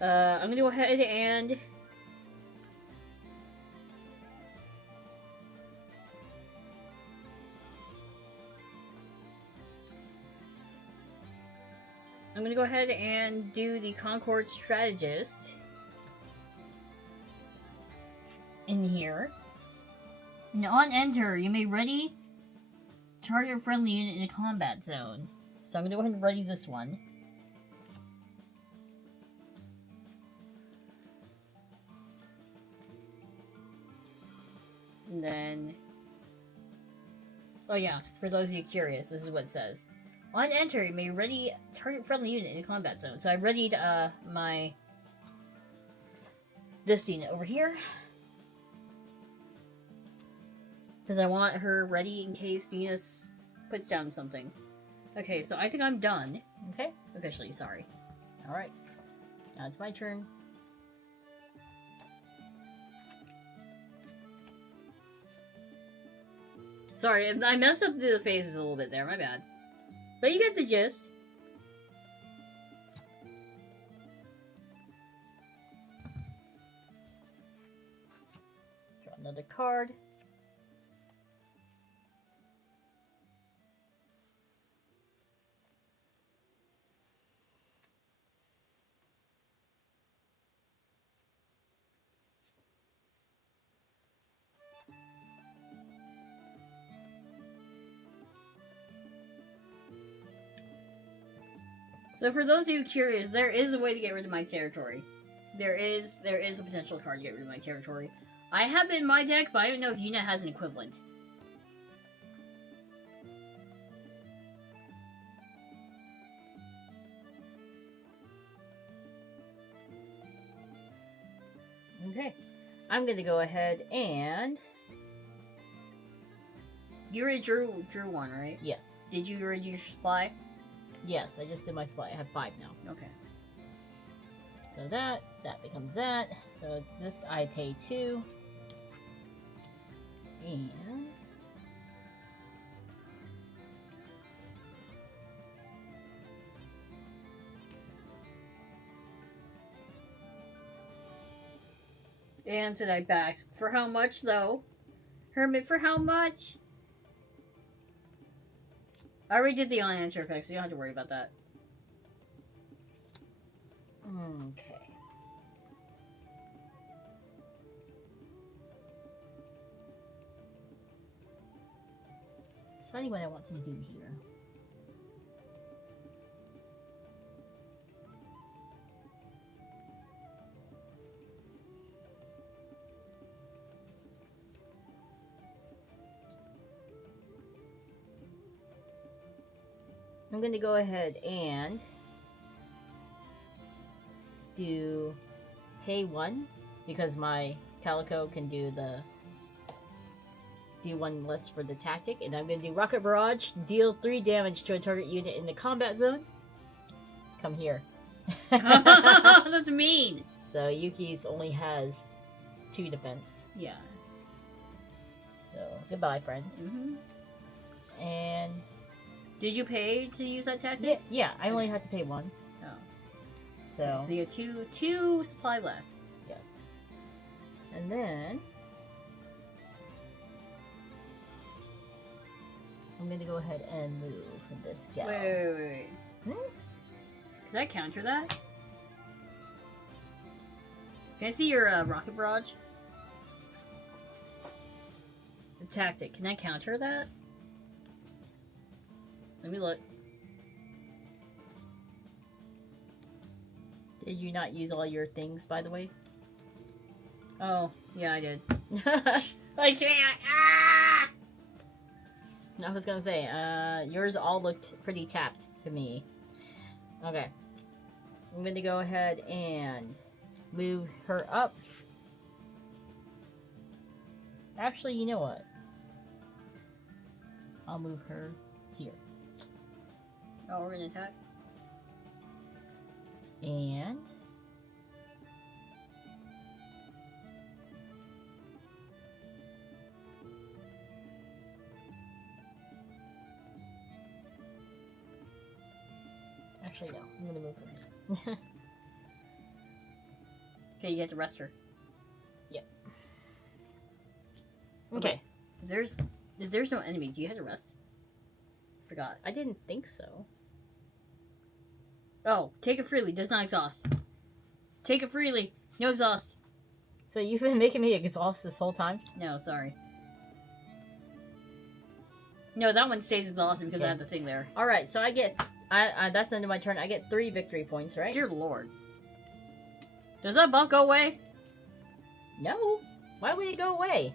I'm gonna go ahead and do the Concord Strategist in here. And on enter, you may ready target a friendly unit in a combat zone. So I'm gonna go ahead and ready this one. And then, oh yeah, for those of you curious, this is what it says. On enter, you may ready target friendly unit in a combat zone. So I readied this unit over here, because I want her ready in case Venus puts down something. Okay, so I think I'm done. Okay. Officially, sorry. Alright. Now it's my turn. Sorry, I messed up the phases a little bit there, my bad. But you get the gist. Draw another card. So for those of you curious, there is a way to get rid of my territory. There is a potential card to get rid of my territory. I have it in my deck, but I don't know if Yuna has an equivalent. Okay. I'm gonna go ahead and... You already drew one, right? Yes. Did you already use your supply? Yes, I just did my supply. I have 5 now. Okay. So that becomes that. So this I pay 2. And And tonight back. For how much though? Hermit, for how much? I already did the unanswer effect, so you don't have to worry about that. okay. Deciding what I want to do here. I'm going to go ahead and do pay 1 because my Calico can do 1 less for the tactic, and I'm going to do Rocket Barrage, deal 3 damage to a target unit in the combat zone. Come here. That's mean. So Yuki's only has 2 defense. Yeah. So goodbye, friend. And Did you pay to use that tactic? yeah, I only had to pay 1. Oh. So So you have two supply left. yes. And then I'm gonna go ahead and move this gal. Wait. Can I counter that? Can I see your rocket barrage? The tactic. Can I counter that? Let me look. Did you not use all your things, by the way? Oh, yeah, I did. I can't. Ah! I was gonna say, yours all looked pretty tapped to me. Okay. I'm gonna go ahead and move her up. Actually, you know what? I'll move her here. Oh, we're gonna attack? And actually, no. I'm gonna move her. Okay, you have to rest her. Yep. Okay. There's no enemy. Do you have to rest? Forgot. I didn't think so. Oh, take it freely. Does not exhaust. Take it freely. No exhaust. So you've been making me exhaust this whole time? No, sorry. No, that one stays exhausted because I have the thing there. Alright, so I get... that's the end of my turn. I get 3 victory points, right? Dear Lord. Does that buff go away? No. Why would it go away?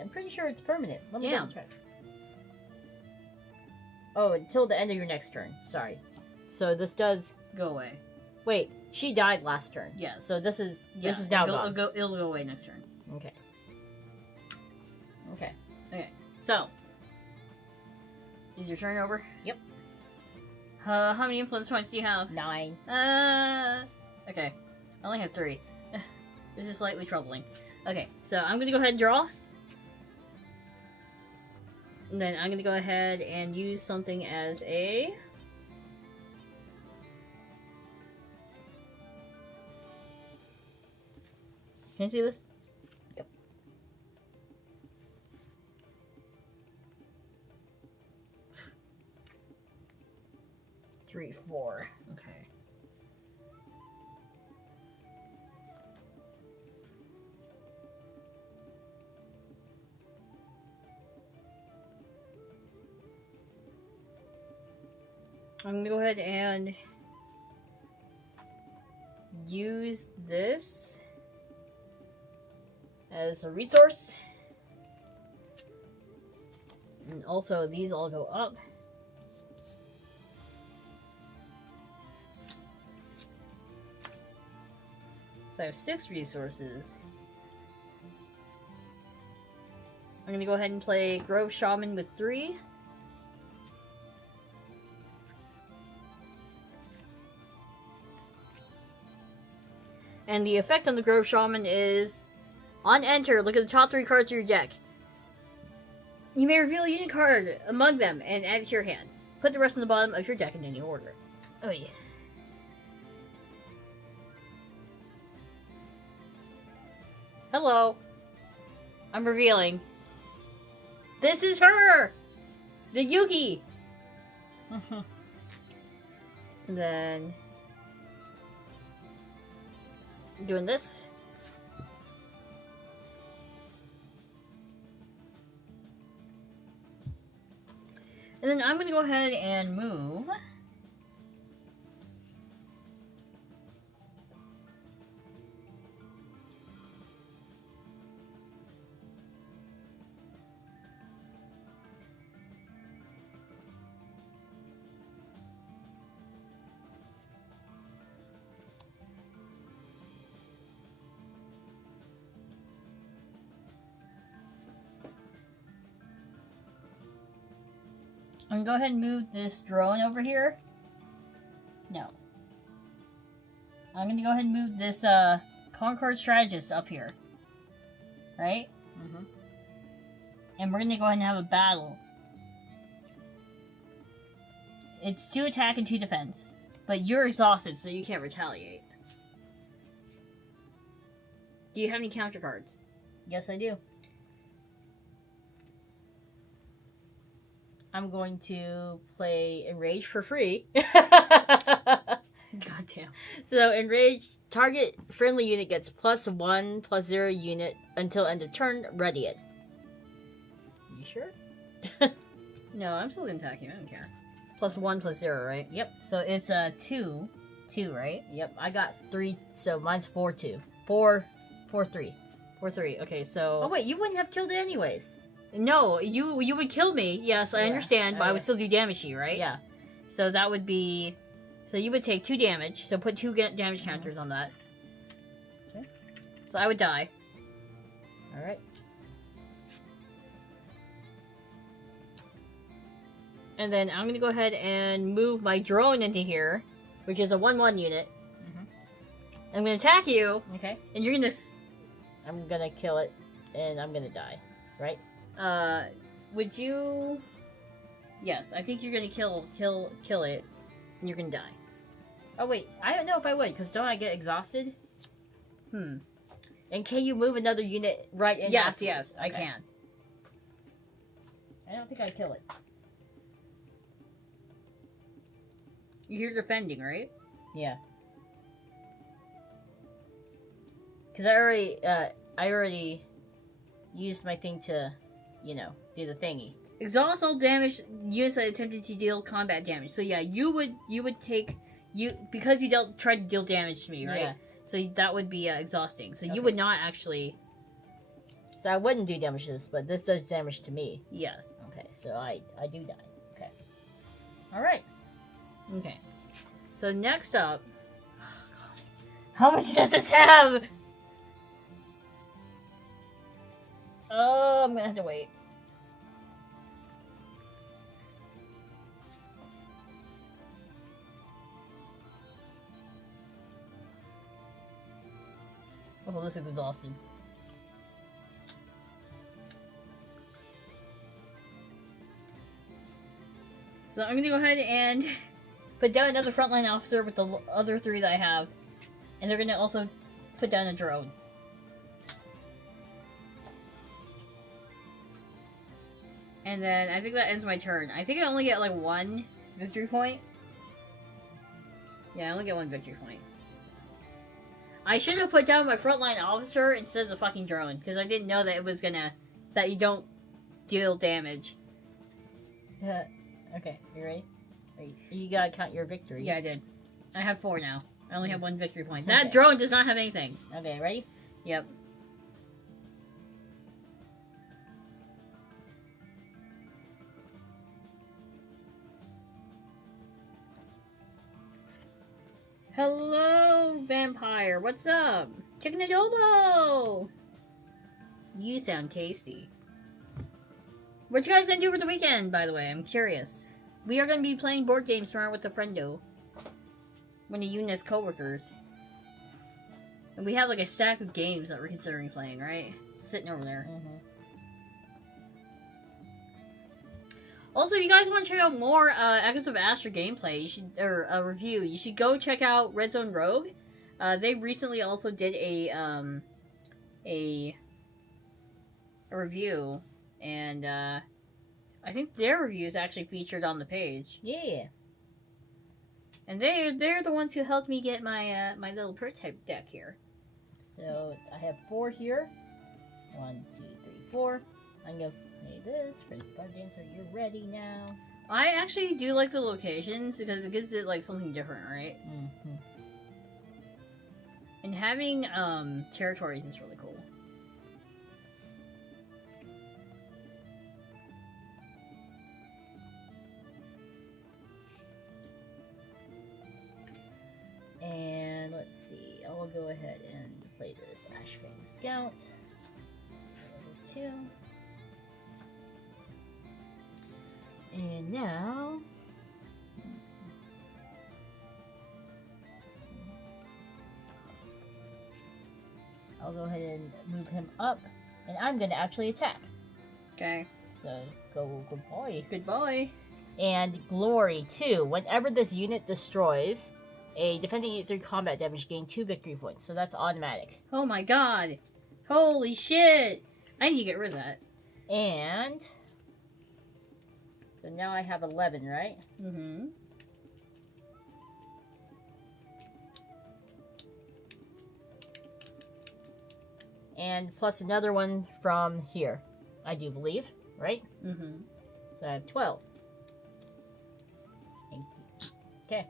I'm pretty sure it's permanent. Let me Damn. double check. Oh, until the end of your next turn. Sorry. So this does... Go away. Wait, she died last turn. Yes. So this is Yeah, now it'll gone. It'll go away next turn. Okay. Okay. Okay, so. Is your turn over? Yep. How many influence points do you have? 9. Okay. I only have 3. This is slightly troubling. Okay, so I'm gonna go ahead and draw. And then I'm gonna go ahead and use something as a... Can you see this? Yep. Three, 4. Okay. I'm gonna go ahead and use this as a resource. And also these all go up. So I have 6 resources. I'm gonna go ahead and play Grove Shaman with 3. And the effect on the Grove Shaman is, on enter, look at the top 3 cards of your deck. You may reveal a unit card among them and add it to your hand. Put the rest on the bottom of your deck in any order. Oh yeah. Hello. I'm revealing. This is her! The Yuki! And then... doing this. And then I'm going to go ahead and move. I'm gonna go ahead and move this drone over here. No. I'm gonna go ahead and move this Concord Strategist up here. Right? Mm-hmm. And we're gonna go ahead and have a battle. It's 2 attack and 2 defense. But you're exhausted, so you can't retaliate. Do you have any counter cards? Yes, I do. I'm going to play Enrage for free. Goddamn. So, Enrage, target friendly unit gets +1/+0 unit until end of turn, ready it. You sure? No, I'm still gonna attack you, I don't care. +1/+0, right? Yep. So it's 2, right? Yep, I got 3, so mine's 4/2. 4/3. 4/3. Okay, so... Oh wait, you wouldn't have killed it anyways. No, you would kill me. Yes, I Yeah, understand, but I would okay. still do damage to you, right? Yeah. So that would be... So you would take 2 damage. So put 2 damage counters on that. Okay. So I would die. Alright. And then I'm going to go ahead and move my drone into here, which is a 1/1 unit. Mhm. I'm going to attack you, Okay. and you're going to... I'm gonna kill it, and I'm gonna die. Right? Would you... Yes, I think you're gonna kill it, and you're gonna die. Oh wait, I don't know if I would, because don't I get exhausted? Hmm. And can you move another unit right in Yes, afterwards? yes, I Okay. can. I don't think I'd kill it. You're defending, right? Yeah. Because I already used my thing to, you know, do the thingy. Exhaust all damage units that attempted to deal combat damage. So yeah, you would take because you tried to deal damage to me, right? Yeah. So that would be exhausting. So Okay. you would not actually. So I wouldn't do damage to this, but this does damage to me. Yes. Okay, so I do die. Okay. Alright. Okay. So next up, how much does this have? Oh, I'm gonna have to wait. Oh, this is exhausted. So I'm gonna go ahead and put down another frontline officer with the other 3 that I have. And they're gonna also put down a drone. And then I think that ends my turn. I think I only get like 1 victory point. Yeah, I only get 1 victory point. I should have put down my frontline officer instead of the fucking drone, because I didn't know that it was gonna... that you don't deal damage. Okay, you ready? You gotta count your victories. Yeah, I did. I have 4 now. I only have 1 victory point. Okay. That drone does not have anything. Okay, ready? Yep. Hello, vampire. What's up? Chicken adobo! You sound tasty. What you guys gonna do for the weekend, by the way? I'm curious. We are gonna be playing board games tomorrow with a friendo. One of Yuna's coworkers. And we have like a stack of games that we're considering playing, right? Sitting over there. Also, if you guys want to check out more Echoes of Astra gameplay, you should, or a review, you should go check out Red Zone Rogue. They recently also did a review, and I think their review is actually featured on the page. Yeah. And they're the ones who helped me get my my little prototype deck here. So I have 4 here. 1, 2, 3, 4. I'm gonna play this for the Guardian, so you're ready now. I actually do like the locations because it gives it like something different, right? Mm-hmm. And having territories is really cool. And let's see, I'll go ahead and play this Ashfang Scout. Level 2. And now... I'll go ahead and move him up, and I'm going to actually attack. Okay. So, good boy. Good boy. And Glory, too. Whenever this unit destroys a defending unit through combat damage, gain 2 victory points. So that's automatic. Oh my god. Holy shit. I need to get rid of that. And... so now I have 11, right? Mm-hmm. And plus another one from here, I do believe, right? Mm-hmm. So I have 12. Okay.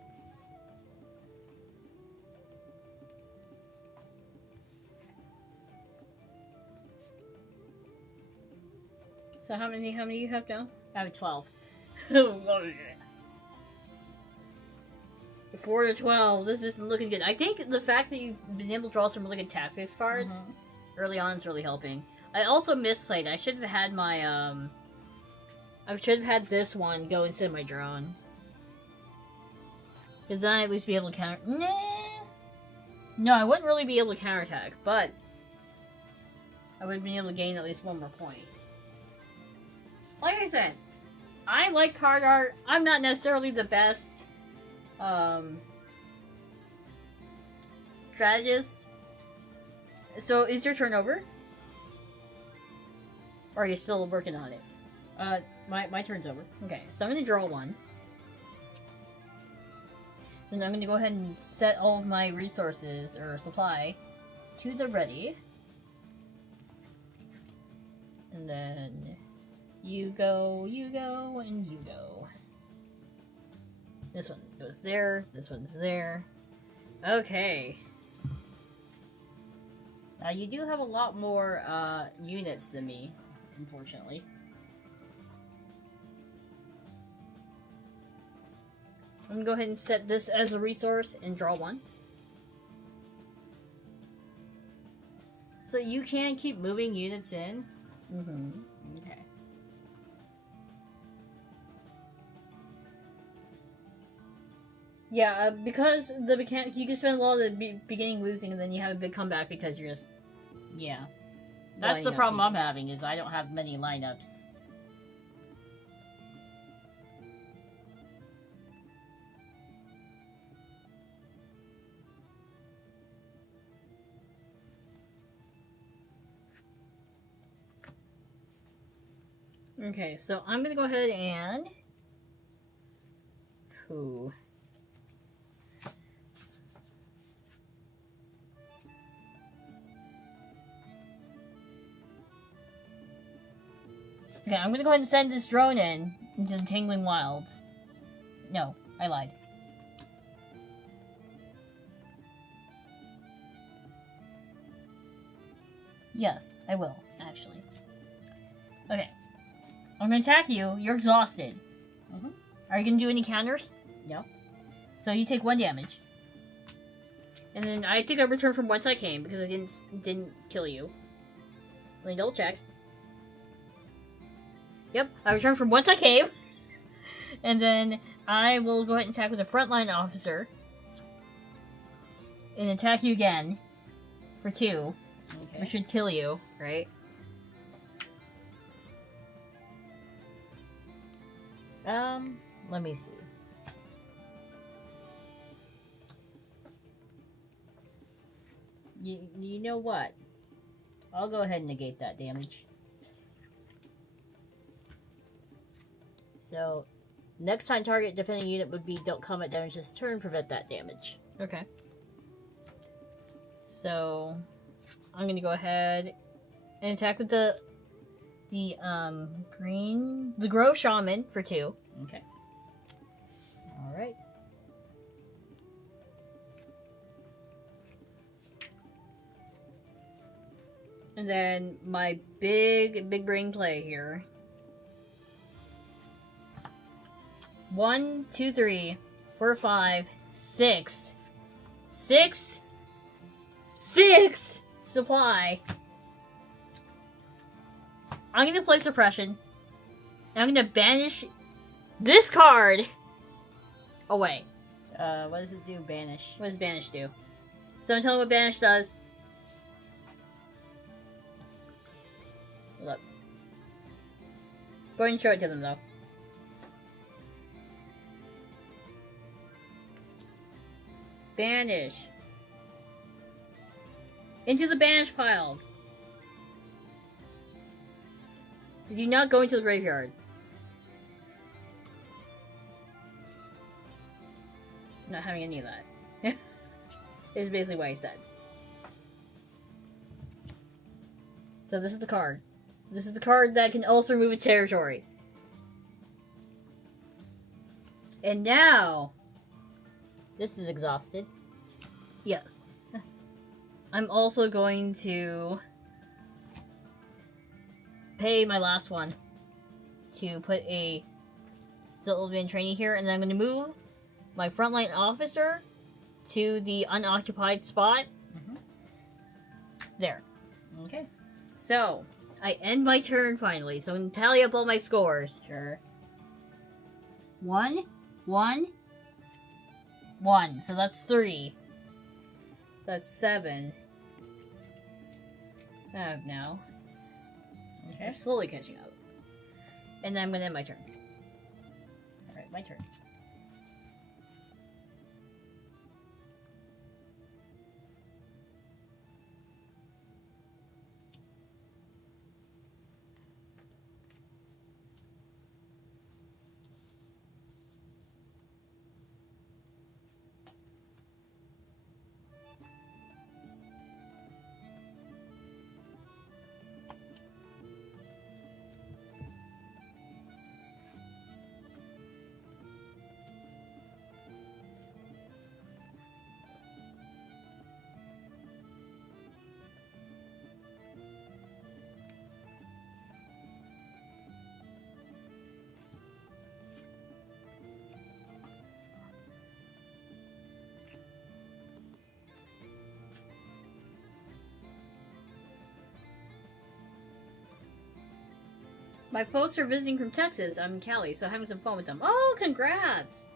So how many you have now? I have 12. 4 to 12. This isn't looking good. I think the fact that you've been able to draw some really good tactics cards early on is really helping. I also misplayed. I should have had my I should have had this one go instead of my drone. Because then I'd at least be able to counter. Nah. No, I wouldn't really be able to counterattack, but I would have been able to gain at least 1 more point. Like I said, I like card art. I'm not necessarily the best strategist. So, is your turn over? Or are you still working on it? My turn's over. Okay, so I'm going to draw 1. Then I'm going to go ahead and set all of my resources, or supply, to the ready. And then you go, and you go. This one goes there, this one's there. Okay. Now you do have a lot more units than me, unfortunately. I'm gonna go ahead and set this as a resource and draw 1. So you can keep moving units in? Mm-hmm. Okay. Yeah, because the mechanic, you can spend a lot of the beginning losing, and then you have a big comeback because you're just... Yeah. That's the problem I'm having, is I don't have many lineups. Okay, so I'm gonna go ahead and... Ooh. Okay, I'm gonna go ahead and send this drone in into the Tangling Wilds. No, I lied. Yes, I will, actually. Okay. I'm gonna attack you. You're exhausted. Are you gonna do any counters? No. So you take 1 damage. And then I think I return from whence I came because I didn't kill you. Let me double check. Yep, I returned from whence I came. And then I will go ahead and attack with a frontline officer. And attack you again. for 2. Okay. Which should kill you, right? Let me see. You know what? I'll go ahead and negate that damage. So, next time target defending unit would be dealt combat damage this turn, prevent that damage. Okay. So, I'm gonna go ahead and attack with the Grow Shaman for 2. Okay. Alright. And then my big brain play here. 1, 2, 3, 4, 5, 6. 6 supply. I'm gonna play suppression. And I'm gonna banish this card away. What does it do, banish? What does banish do? Someone tell me what banish does. Look. Go ahead and show it to them though. Banish. Into the banish pile. Did you not go into the graveyard? Not having any of that. Is basically what I said. So this is the card. This is the card that can also remove a territory. And now... This is exhausted. Yes. I'm also going to pay my last one to put a Sylvan trainee here, and then I'm going to move my frontline officer to the unoccupied spot. There. Okay. So, I end my turn finally, so I'm going to tally up all my scores. Sure. 1, 1, 1. So that's 3. That's 7. 5 now. Okay. I'm slowly catching up. And then I'm gonna end my turn. Alright, my turn. My folks are visiting from Texas. I'm in Cali, so having some fun with them. Oh, congrats!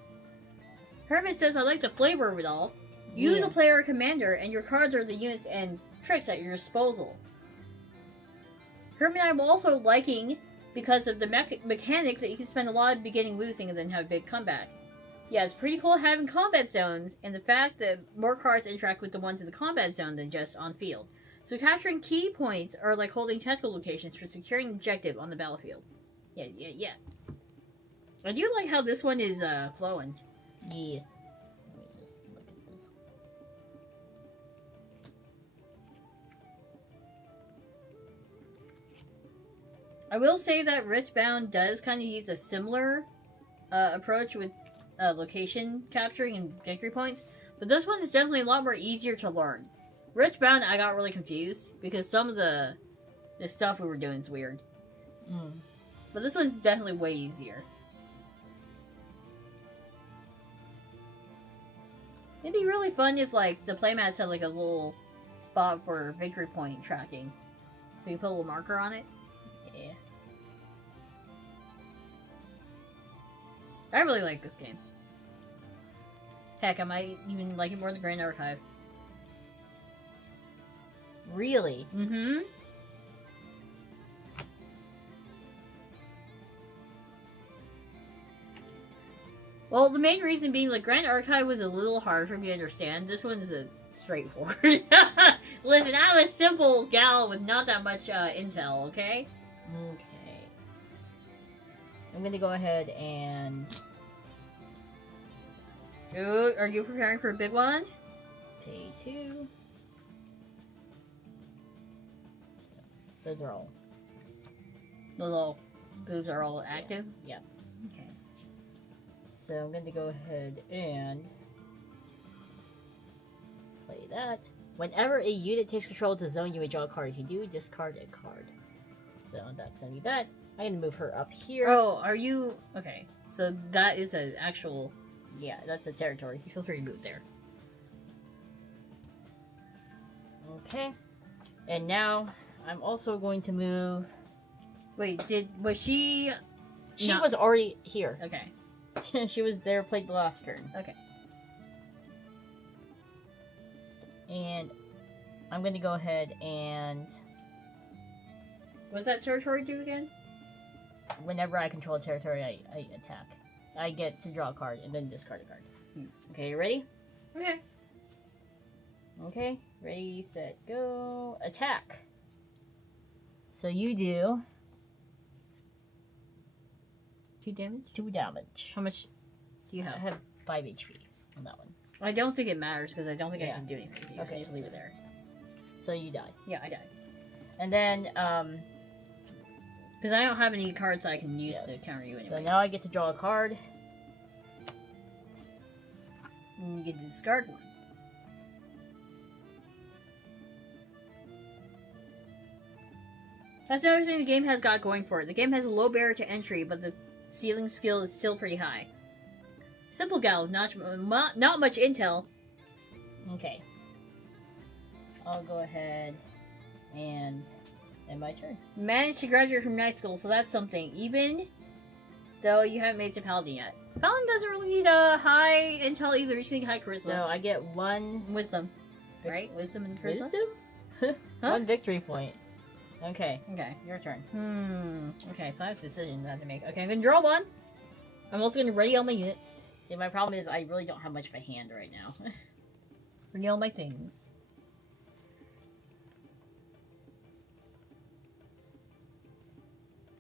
Hermit says I like the flavor of it all. You, Yeah. the player, are commander, and your cards are the units and tricks at your disposal. Hermit I'm also liking because of the mechanic that you can spend a lot of beginning losing and then have a big comeback. Yeah, it's pretty cool having combat zones, and the fact that more cards interact with the ones in the combat zone than just on field. So capturing key points are like holding tactical locations for securing an objective on the battlefield. Yeah. I do like how this one is flowing. Yes. Let me just look at this. I will say that Richbound does kind of use a similar approach with location capturing and victory points, but this one is definitely a lot more easier to learn. Richbound, I got really confused because some of the stuff we were doing is weird. But this one's definitely way easier. It'd be really fun if, like, the playmats had, like, a little spot for victory point tracking. So you put a little marker on it. Yeah. I really like this game. Heck, I might even like it more than Grand Archive. Really? Mm-hmm. Well, the main reason being, like, Grand Archive was a little hard for me to understand. This one's a straightforward. Listen, I'm a simple gal with not that much intel, okay? Okay. I'm gonna go ahead and Ooh, are you preparing for a big one? pay 2. Those are all. Those are all active? Yep. Okay. So I'm going to go ahead and play that. Whenever a unit takes control of the zone, you may draw a card. If you do, discard a card. So that's going to be that. I'm going to move her up here. Oh, are you... Okay. So that is an actual... Yeah, that's a territory. Feel free to move there. Okay. And now I'm also going to move... Wait, was she... She not- was already here. Okay. She was there, played the last turn. Okay. And I'm going to go ahead and... What's that territory do again? Whenever I control a territory, I attack. I get to draw a card and then discard a card. Okay, you ready? Okay. Okay, ready, set, go. Attack! So you do 2 damage? 2 damage. How much do you I have? have 5 HP on that one. I don't think it matters because I don't think I Yeah. can do anything. With you, Okay, so just leave it there. So you die. Yeah, I died. And then, Because I don't have any cards I can use Yes. to counter you anyway. so now I get to draw a card. And you get to discard one. That's another thing the game has got going for it. The game has a low barrier to entry, but the ceiling skill is still pretty high. Simple gal with not much intel. Okay. I'll go ahead and end my turn. Managed to graduate from night school, so that's something. Even though you haven't made it to Paladin yet. Paladin doesn't really need a high intel either. You just need high charisma. So I get 1 Wisdom. Right? Wisdom and charisma? wisdom? Huh? 1 victory point. Okay. Okay, your turn. Okay, so I have decisions I have to make. Okay, I'm gonna draw one. I'm also gonna ready all my units. Yeah, my problem is I really don't have much of a hand right now. Ready all my things.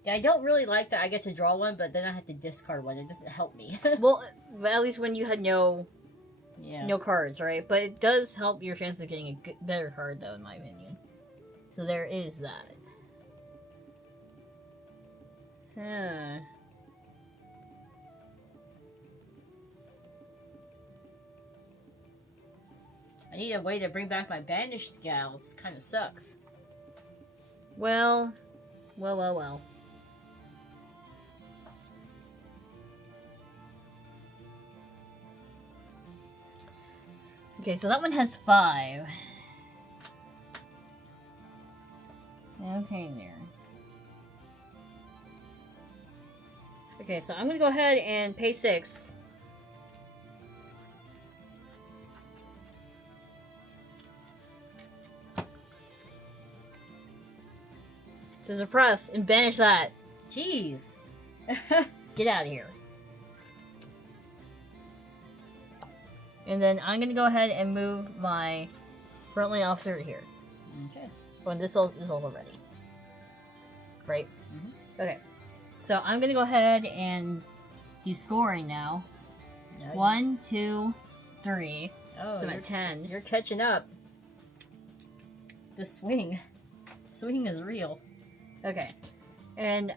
Yeah, I don't really like that I get to draw one, but then I have to discard one. It doesn't help me. Well, at least when you had no Yeah. no cards, right? But it does help your chance of getting a better card, though, in my opinion. So there is that. Huh. I need a way to bring back my banished gal. This kind of sucks. Well. Okay, so that one has 5. Okay, there. Okay, so I'm gonna go ahead and pay 6. To suppress and banish that. Jeez. Get out of here. And then I'm gonna go ahead and move my frontline officer here. Okay. When this is also ready. Right? Mhm. Okay. So I'm gonna go ahead and do scoring now. No, 1, 2, 3. Oh, So I'm you're, at 10. you're catching up. The swing. Swing is real. Okay. And...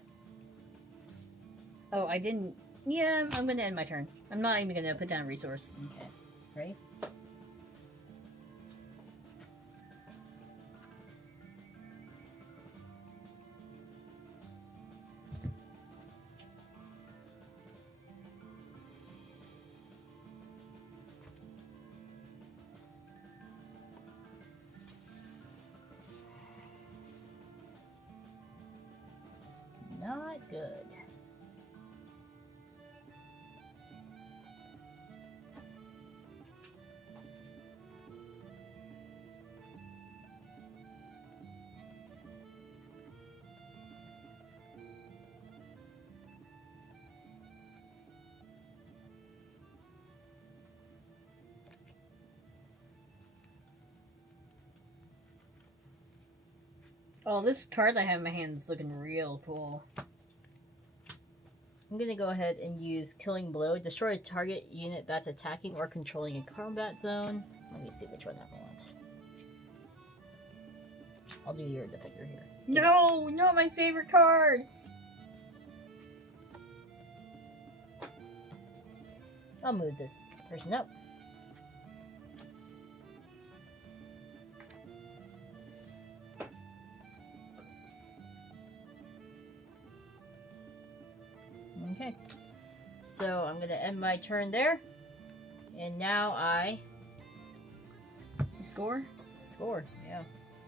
Oh, I didn't... Yeah, I'm gonna end my turn. I'm not even gonna put down a resource. Okay. Ready? Not good. Oh, this card I have in my hand is looking real cool. I'm gonna go ahead and use Killing Blow. Destroy a target unit that's attacking or controlling a combat zone. Let me see which one I want. I'll do your defender here. No, not my favorite card. I'll move this person up. Okay. So I'm gonna end my turn there. And now I Score? score. Yeah.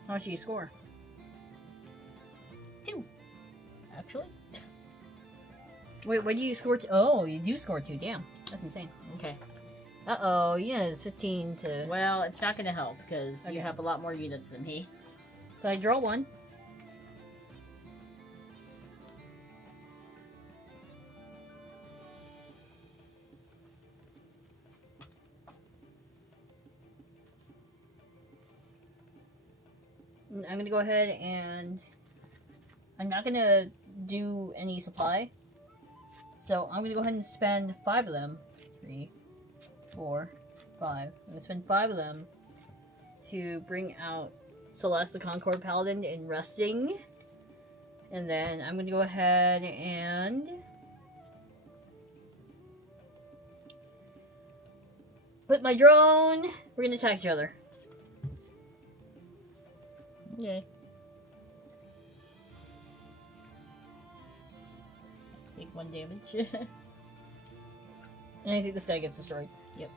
How much do you score? 2. Actually. Wait, what do you score? Oh, you do score 2. Damn, that's insane. Okay. Uh-oh, yeah, it's 15 to... Well, it's not gonna help because Okay. you have a lot more units than me. So I draw 1. I'm gonna go ahead and... I'm not gonna do any supply. So I'm gonna go ahead and spend 5 of them. 3, 4, 5. I'm gonna spend 5 of them to bring out Celeste the Concord Paladin in resting. And then I'm gonna go ahead and put my drone. We're gonna attack each other. Okay. Take 1 damage. And I think this guy gets destroyed. Yep.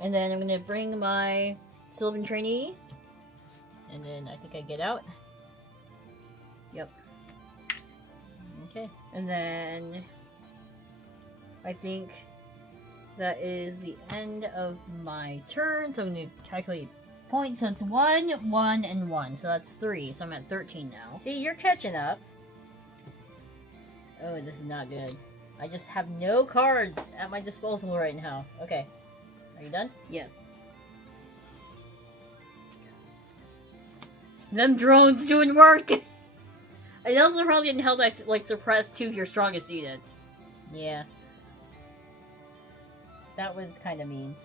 And then I'm gonna bring my Sylvan Trainee. And then I think I get out. Yep. Okay. And then I think that is the end of my turn. So I'm gonna calculate points. So it's 1, 1, and 1. So that's 3. So I'm at 13 now. See, you're catching up. Oh, this is not good. I just have no cards at my disposal right now. Okay. Are you done? Yeah. Them drones doing work! I also probably didn't help that I, like, suppress 2 of your strongest units. Yeah. That was kind of mean.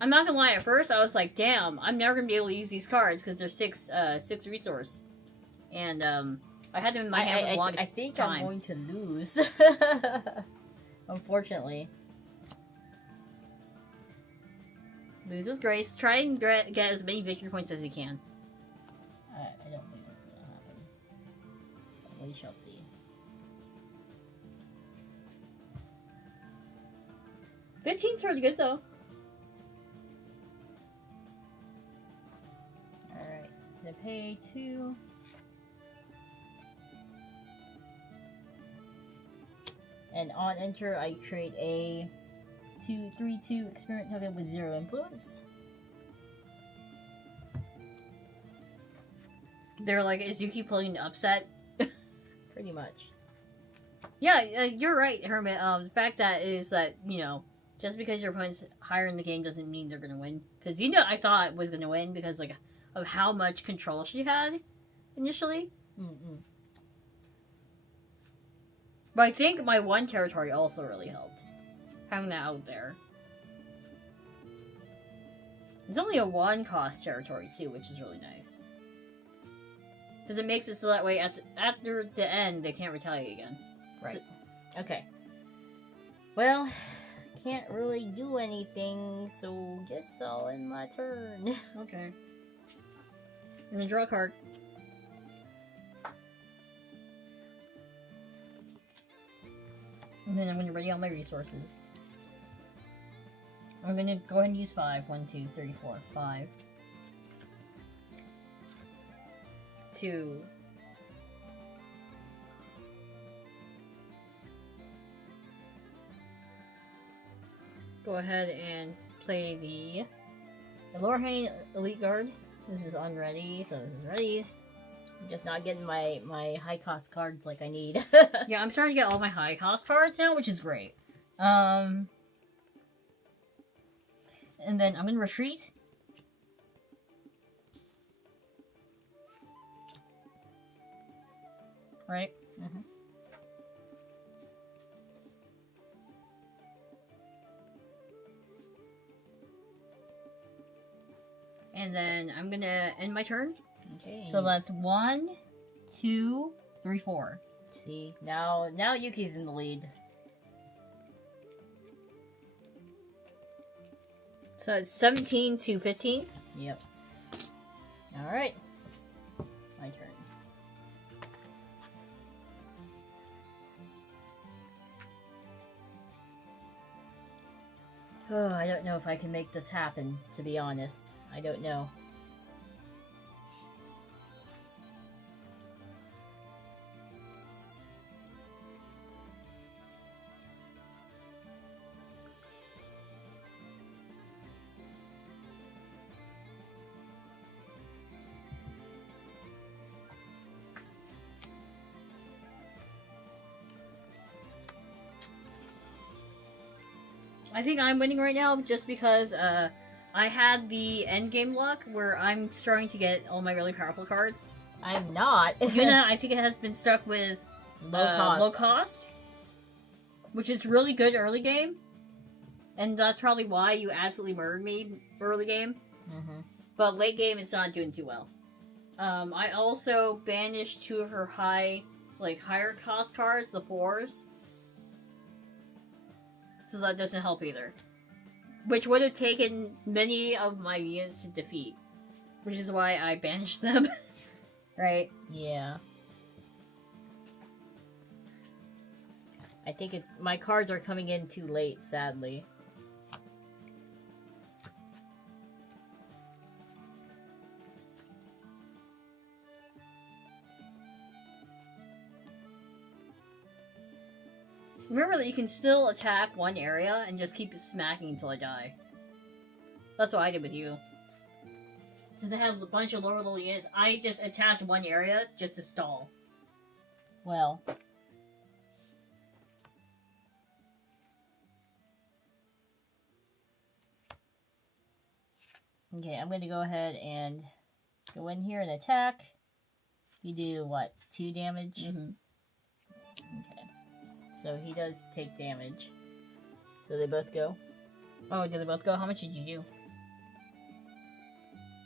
I'm not gonna lie, at first I was like, damn, I'm never gonna be able to use these cards because they're 6 resource. And, I had them in my hand for the longest I think time. I'm going to lose. Unfortunately. Lose with grace. Try and get as many victory points as you can. I don't think that's going to happen. But we shall see. $15's really good though. Alright. Gonna pay 2. And on enter, I create a 2/3/2 experiment token with 0 influence. They're like, is Yuki pulling the upset? Pretty much. Yeah, you're right, Hermit. The fact that is that, you know, just because your opponent's higher in the game doesn't mean they're gonna win. Because, you know, I thought was gonna win because, like, of how much control she had initially. Mm-mm. But I think my 1 territory also really helped. Having that out there. It's only a 1 cost territory too, which is really nice. Because it makes it so that way after the end, they can't retaliate again. Right. Okay. Well, can't really do anything, so guess I'll end my turn. Okay. I'm gonna draw a card. And then I'm gonna ready all my resources. I'm gonna go ahead and use 5. 1, 2, 3, 4, 5. 2. Go ahead and play the Lorraine Elite Guard. This is unready, so this is ready. I'm just not getting my high cost cards like I need. Yeah, I'm starting to get all my high cost cards now, which is great. And then I'm gonna retreat. right? Mm-hmm. And then I'm gonna end my turn. Okay. So that's 1, 2, 3, 4. See, now Yuki's in the lead. So it's 17 to 15. Yep. Alright. My turn. Oh, I don't know if I can make this happen, to be honest. I don't know. I think I'm winning right now just because I had the end game luck where I'm starting to get all my really powerful cards. I'm not. Yuna, I think it has been stuck with low cost, which is really good early game, and that's probably why you absolutely murdered me early game. Mm-hmm. But late game, it's not doing too well. I also banished 2 of her higher cost cards, the 4s. So that doesn't help either. Which would have taken many of my units to defeat. Which is why I banished them. Right? Yeah. I think it's... my cards are coming in too late, sadly. Remember that you can still attack one area and just keep smacking until I die. That's what I did with you. Since I have a bunch of lower level units, I just attacked one area just to stall. Well. Okay, I'm going to go ahead and go in here and attack. You do, what, 2 damage? Mm-hmm. Okay. So he does take damage. So they both go. Oh, did they both go? How much did you do?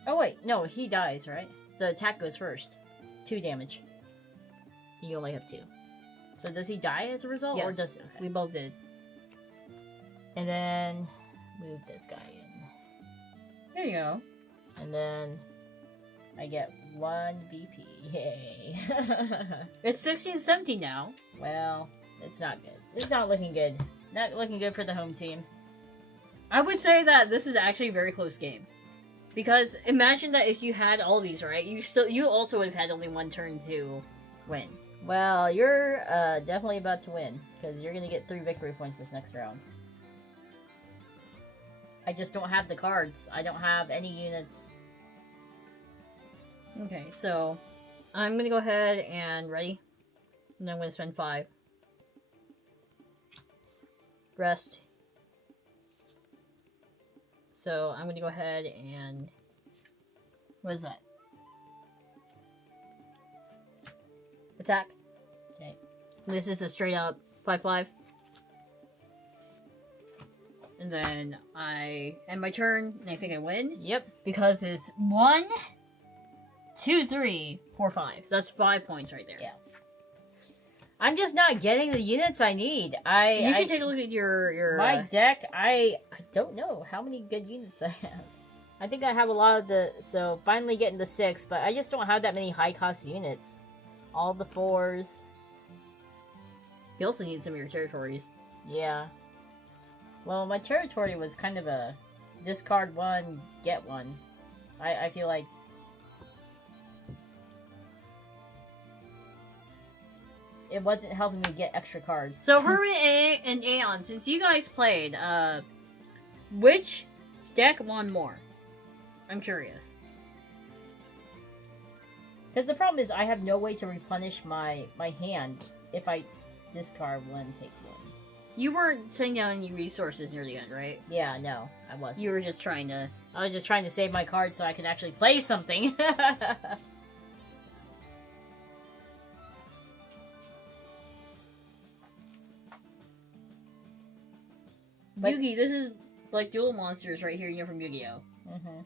Oh wait, no, he dies, right? The attack goes first. 2 damage. You only have 2. So does he die as a result? Yes, or does okay. we both did. And then move this guy in. There you go. And then I get 1 VP. Yay. It's 16-17 now. Well, it's not good. It's not looking good. Not looking good for the home team. I would say that this is actually a very close game. Because imagine that if you had all these, right? You also would have had only 1 turn to win. Well, you're definitely about to win. Because you're going to get 3 victory points this next round. I just don't have the cards. I don't have any units. Okay, so I'm going to go ahead and ready. And I'm going to spend 5. Rest. So I'm going to go ahead and... what is that? Attack. Okay. This is a straight up 5/5. And then I end my turn, and I think I win. Yep. Because it's 1, 2, 3, 4, 5. That's 5 points right there. Yeah. I'm just not getting the units I need. You should take a look at your my deck. I don't know how many good units I have. I think I have a lot of the... so, finally getting the 6, but I just don't have that many high-cost units. All the 4s. You also need some of your territories. Yeah. Well, my territory was kind of a discard 1, get 1. I feel like... it wasn't helping me get extra cards. So, Hermit and Aeon, since you guys played, which deck won more? I'm curious. Because the problem is I have no way to replenish my hand if I discard 1, take 1. You weren't setting down any resources near the end, right? Yeah, no, I wasn't. You were just trying to... I was just trying to save my card so I could actually play something. But- Yugi, this is like dual monsters right here, from Yu-Gi-Oh! Mm-hmm.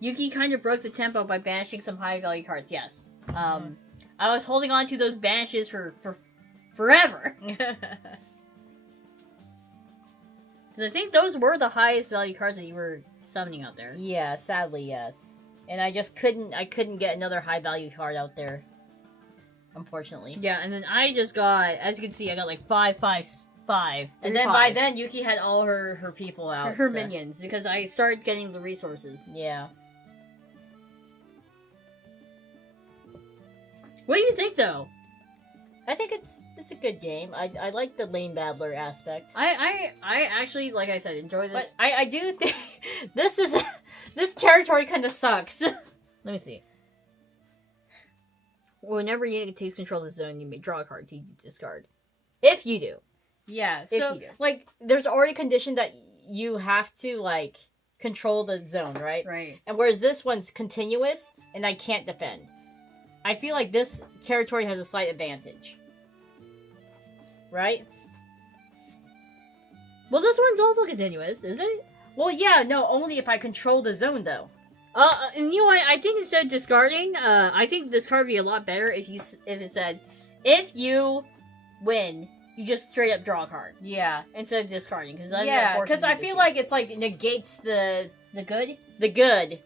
Yuki kind of broke the tempo by banishing some high value cards, yes. I was holding on to those banishes for forever. Because I think those were the highest value cards that you were summoning out there. Yeah, sadly, yes. And I just couldn't get another high value card out there. Unfortunately. Yeah, and then I just got, as you can see, I got like 5, 5, 5. And then by then, Yuki had all her people out. Her so- minions, because I started getting the resources. Yeah. What do you think, though? I think it's a good game. I like the lane battler aspect. I actually, like I said, enjoy this. But I do think this territory kind of sucks. Let me see. Whenever you takes control of the zone, you may draw a card to discard. If you do. Yeah, If so you do. like there's already a condition that you have to like control the zone, right? Right. And whereas this one's continuous and I can't defend. I feel like this territory has a slight advantage. Right? Well, this one's also continuous, is it? Well, yeah, no, only if I control the zone though. And you know what? I think instead of discarding, I think this card would be a lot better if it said, if you win, you just straight up draw a card Yeah. instead of discarding. Because I feel like it's like negates the good. good.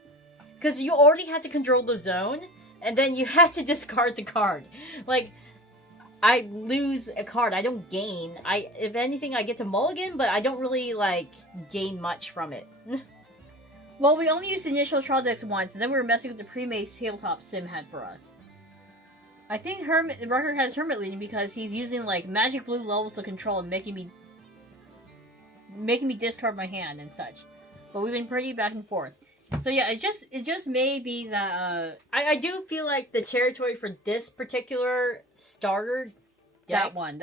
Because you already have to control the zone, and then you have to discard the card. Like, I lose a card, I don't gain. If anything, I get to mulligan, but I don't really, like, gain much from it. Well, we only used the initial trial decks once, and then we were messing with the pre-made tabletop Sim had for us. I think Rucker has Hermit leading because he's using like magic blue levels to control and making me discard my hand and such. But we've been pretty back and forth. So yeah, it just may be that I do feel like the territory for this particular starter deck, that one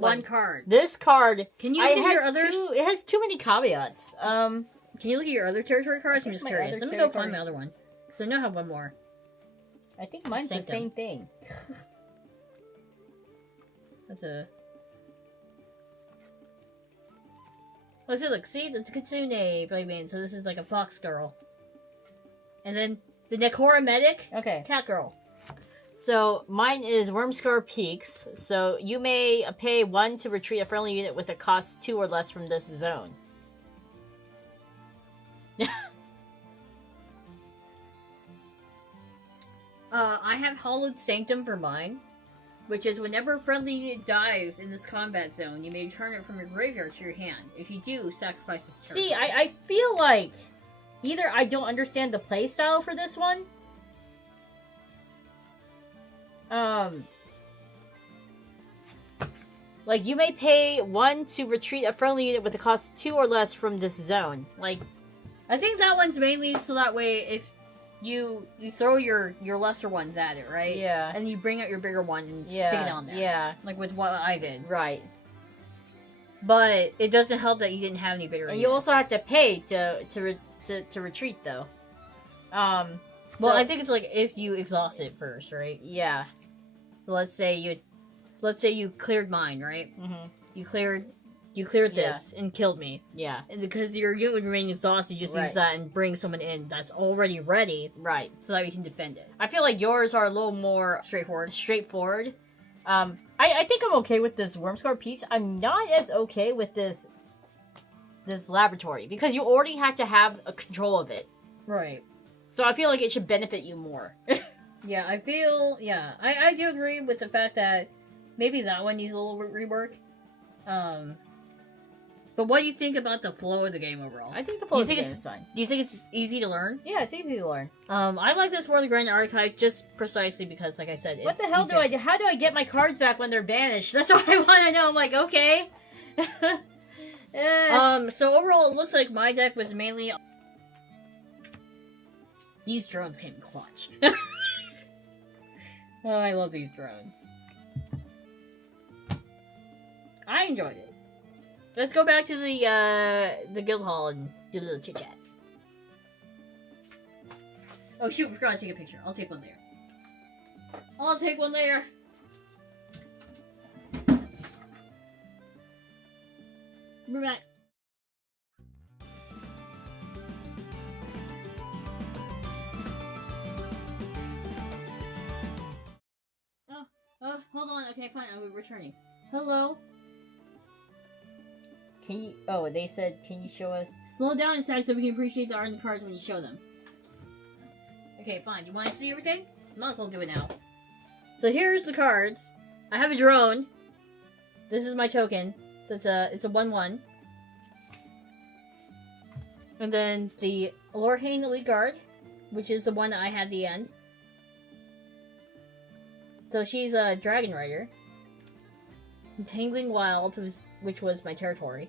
one. card. this card, Can you look at your others? it has too many caveats. Can you look at your other territory cards? I'm just My curious. other Let me go find territory- my other one because I know I have one more. I think mine's the Sync them. same thing. That's a. What's it look? See, that's Kitsune Playman. So this is like a fox girl. And then the Nekora Medic, Okay. cat girl. So mine is Wormscar Peaks. So you may pay 1 to retreat a friendly unit with a cost 2 or less from this zone. I have Hallowed Sanctum for mine, which is whenever a friendly unit dies in this combat zone, you may return it from your graveyard to your hand. If you do, sacrifice this turn. See, I feel like either I don't understand the playstyle for this one. Like, you may pay 1 to retreat a friendly unit with a cost 2 or less from this zone. Like, I think that one's mainly so that way if you throw your lesser ones at it, right? yeah. And you bring out your bigger one and stick it Yeah. on there. Yeah. Like with what I did. Right. But it doesn't help that you didn't have any bigger And you units. also have to pay to retreat, though. Well, so- I think it's like if you exhaust it first, right? Yeah. So let's say you cleared mine, right? Mm-hmm. You cleared this and killed me. Yeah. And because your unit would remain exhausted, you just use Right. that and bring someone in that's already ready Right. so that we can defend it. I feel like yours are a little more Straightforward. straightforward. I think I'm okay with this Wormscar Peaks. I'm not as okay with this laboratory because you already had to have a control of it. Right. So I feel like it should benefit you more. Yeah, I do agree with the fact that maybe that one needs a little rework. But what do you think about the flow of the game overall? I think the flow of the think game it's- is fine. Do you think it's easy to learn? Yeah, it's easy to learn. I like this World of Grand Archive just precisely because, like I said, What it's the hell easier. do I do? How do I get my cards back when they're banished? That's what I want to know. I'm like, okay. So overall, it looks like my deck was mainly. These drones came clutch. Oh, I love these drones. I enjoyed it. Let's go back to the guild hall and do a little chit chat. Oh shoot, we forgot to take a picture. I'll take one later. We're back. Hold on. Okay, fine. I'm returning. Hello. Can you? Oh, they said, can you show us? Slow down a sec so we can appreciate the art in the cards when you show them. Okay, fine. You want to see everything? Might as well do it now. So here's the cards. I have a drone. This is my token. So it's a 1/1. And then the Lorraine Elite Guard, which is the one that I had at the end. So she's a Dragon Rider. Tangling Wild, which was my territory.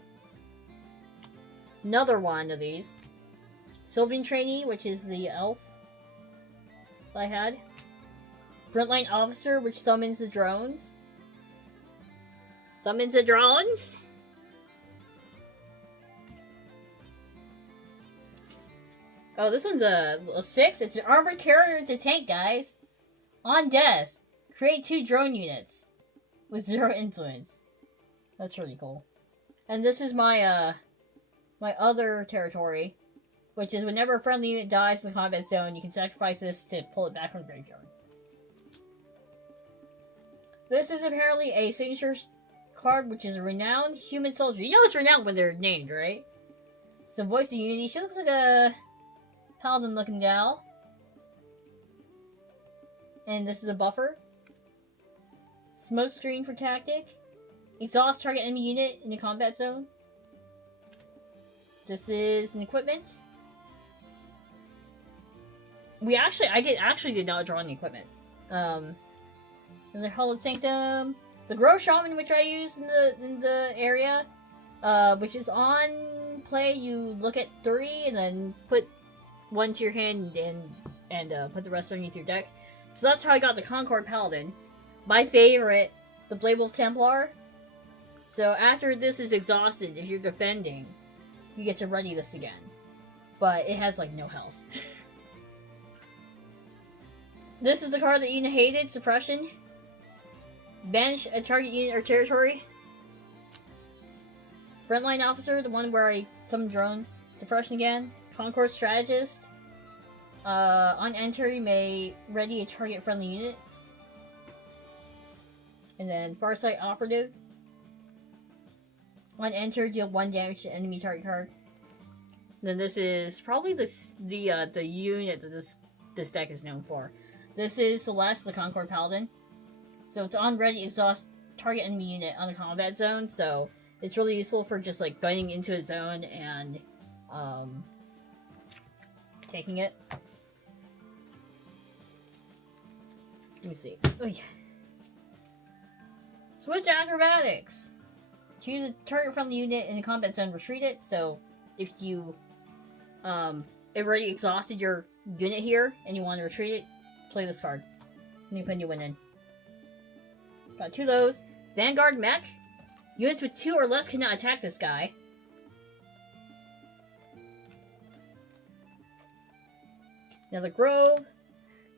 Another one of these. Sylvan Trainee, which is the elf I had. Frontline Officer, which summons the drones. Summons the drones? Oh, this one's a 6. It's an armored carrier to tank, guys. On desk. Create 2 drone units. With 0 influence. That's really cool. And this is my, my other territory. Which is whenever a friendly unit dies in the combat zone, you can sacrifice this to pull it back from the graveyard. This is apparently a signature card, which is a renowned human soldier. You know it's renowned when they're named, right? So Voice of Unity. She looks like a paladin-looking gal. And this is a buffer. Smoke screen for tactic. Exhaust target enemy unit in the combat zone. This is an equipment. I did not draw any equipment. The Hallowed Sanctum, the Grow Shaman, which I use in the area, which is on play. You look at 3 and then put 1 to your hand and put the rest underneath your deck. So that's how I got the Concord Paladin. My favorite, the Bladeless Templar. So after this is exhausted, if you're defending, you get to ready this again. But it has like no health. This is the card that Yuna hated, Suppression. Banish a target unit or territory. Frontline Officer, the one where I summon drones. Suppression again. Concord Strategist. On enter, you may ready a target friendly unit. And then Farsight Operative. On enter, deal 1 damage to enemy target card. Then this is probably the unit that this deck is known for. This is Celeste, the Concord Paladin. So it's on ready, exhaust target enemy unit on the combat zone. So it's really useful for just like gunning into a zone and taking it. Let me see. Oh yeah. Switch Acrobatics. Choose a target from the unit in the combat zone, retreat it. So if you have already exhausted your unit here and you want to retreat it, play this card. Let me put a new one in. Got 2 of those. Vanguard Mech. Units with 2 or less cannot attack this guy. Another Grove.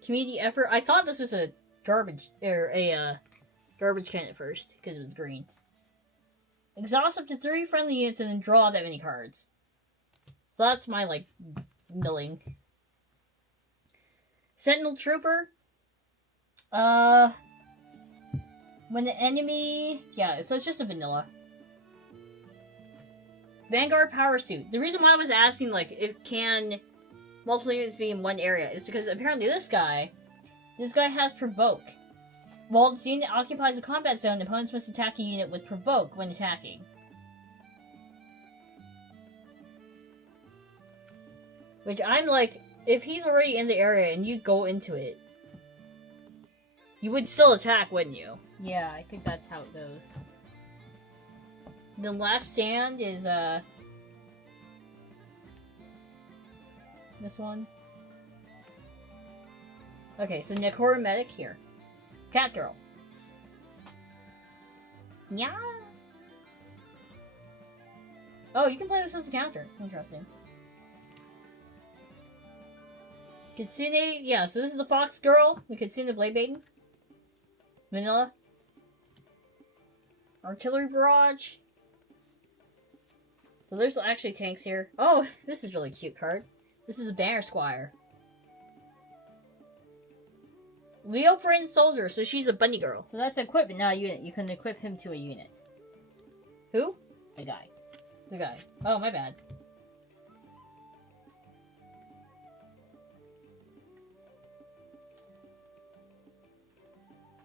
Community Effort. I thought this was a garbage can at first because it was green. Exhaust up to 3 friendly units and then draw that many cards. So that's my like milling. Sentinel Trooper. When the enemy... Yeah, so it's just a vanilla. Vanguard Power Suit. The reason why I was asking, like, if can multiple units be in one area is because apparently this guy has Provoke. While the unit occupies a combat zone, opponents must attack a unit with Provoke when attacking. Which I'm like, if he's already in the area and you go into it, you would still attack, wouldn't you? Yeah, I think that's how it goes. The Last Stand is, this one. Okay, so Nekora Medic here. Cat Girl. Yeah. Oh, you can play this as a counter. Interesting. Kitsune, yeah, so this is the Fox Girl, the Kitsune Blade Maiden. Vanilla. Artillery Barrage. So there's actually tanks here. Oh, this is a really cute card. This is a Banner Squire. Leo Prince Soldier, so she's a bunny girl. So that's equipment, not a unit. You can equip him to a unit. Who? A guy. The guy. Oh, my bad.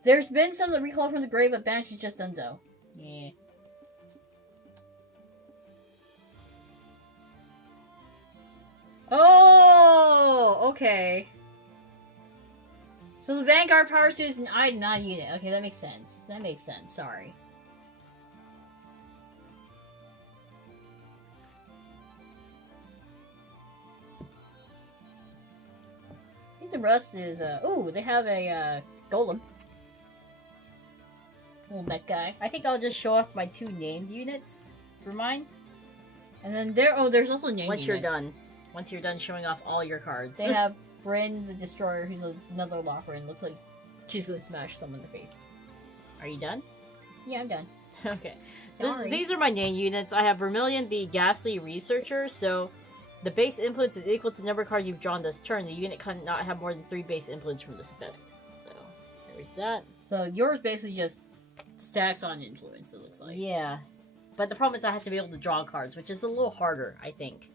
There's been some that recall from the grave, but Banshee's just done so. Yeah. Oh, okay. So the Vanguard power suit is an item, not a unit. Okay, that makes sense. That makes sense. Sorry. I think the rest is, ooh, they have a, golem. Little mech guy. I think I'll just show off my 2 named units for mine. And then there's also a name Once unit. you're done. Once you're done showing off all your cards. They have Bryn the Destroyer, who's another Locker, looks like she's gonna smash someone in the face. Are you done? Yeah, I'm done. Okay. Sorry. These are my name units. I have Vermilion, the Ghastly Researcher, so the base influence is equal to the number of cards you've drawn this turn. The unit cannot have more than 3 base influence from this effect. So, there's that. So yours basically just stacks on influence, it looks like. Yeah. But the problem is I have to be able to draw cards, which is a little harder, I think.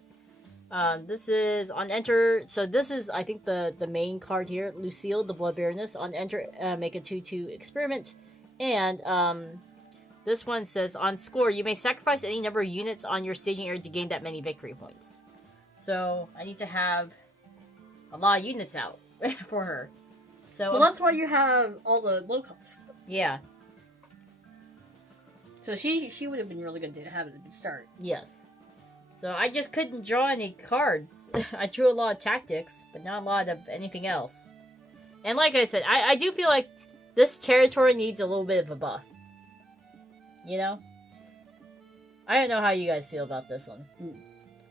This is on enter. So this is, I think, the main card here. Lucille, the Blood Baroness. On enter, make a 2/2 experiment. And this one says, on score, you may sacrifice any number of units on your staging area to gain that many victory points. So I need to have a lot of units out for her. So Well, that's why you have all the low cost. yeah, So she would have been really good to have it at the start. yes. So I just couldn't draw any cards. I drew a lot of tactics, but not a lot of anything else. And like I said, I do feel like this territory needs a little bit of a buff. You know? I don't know how you guys feel about this one.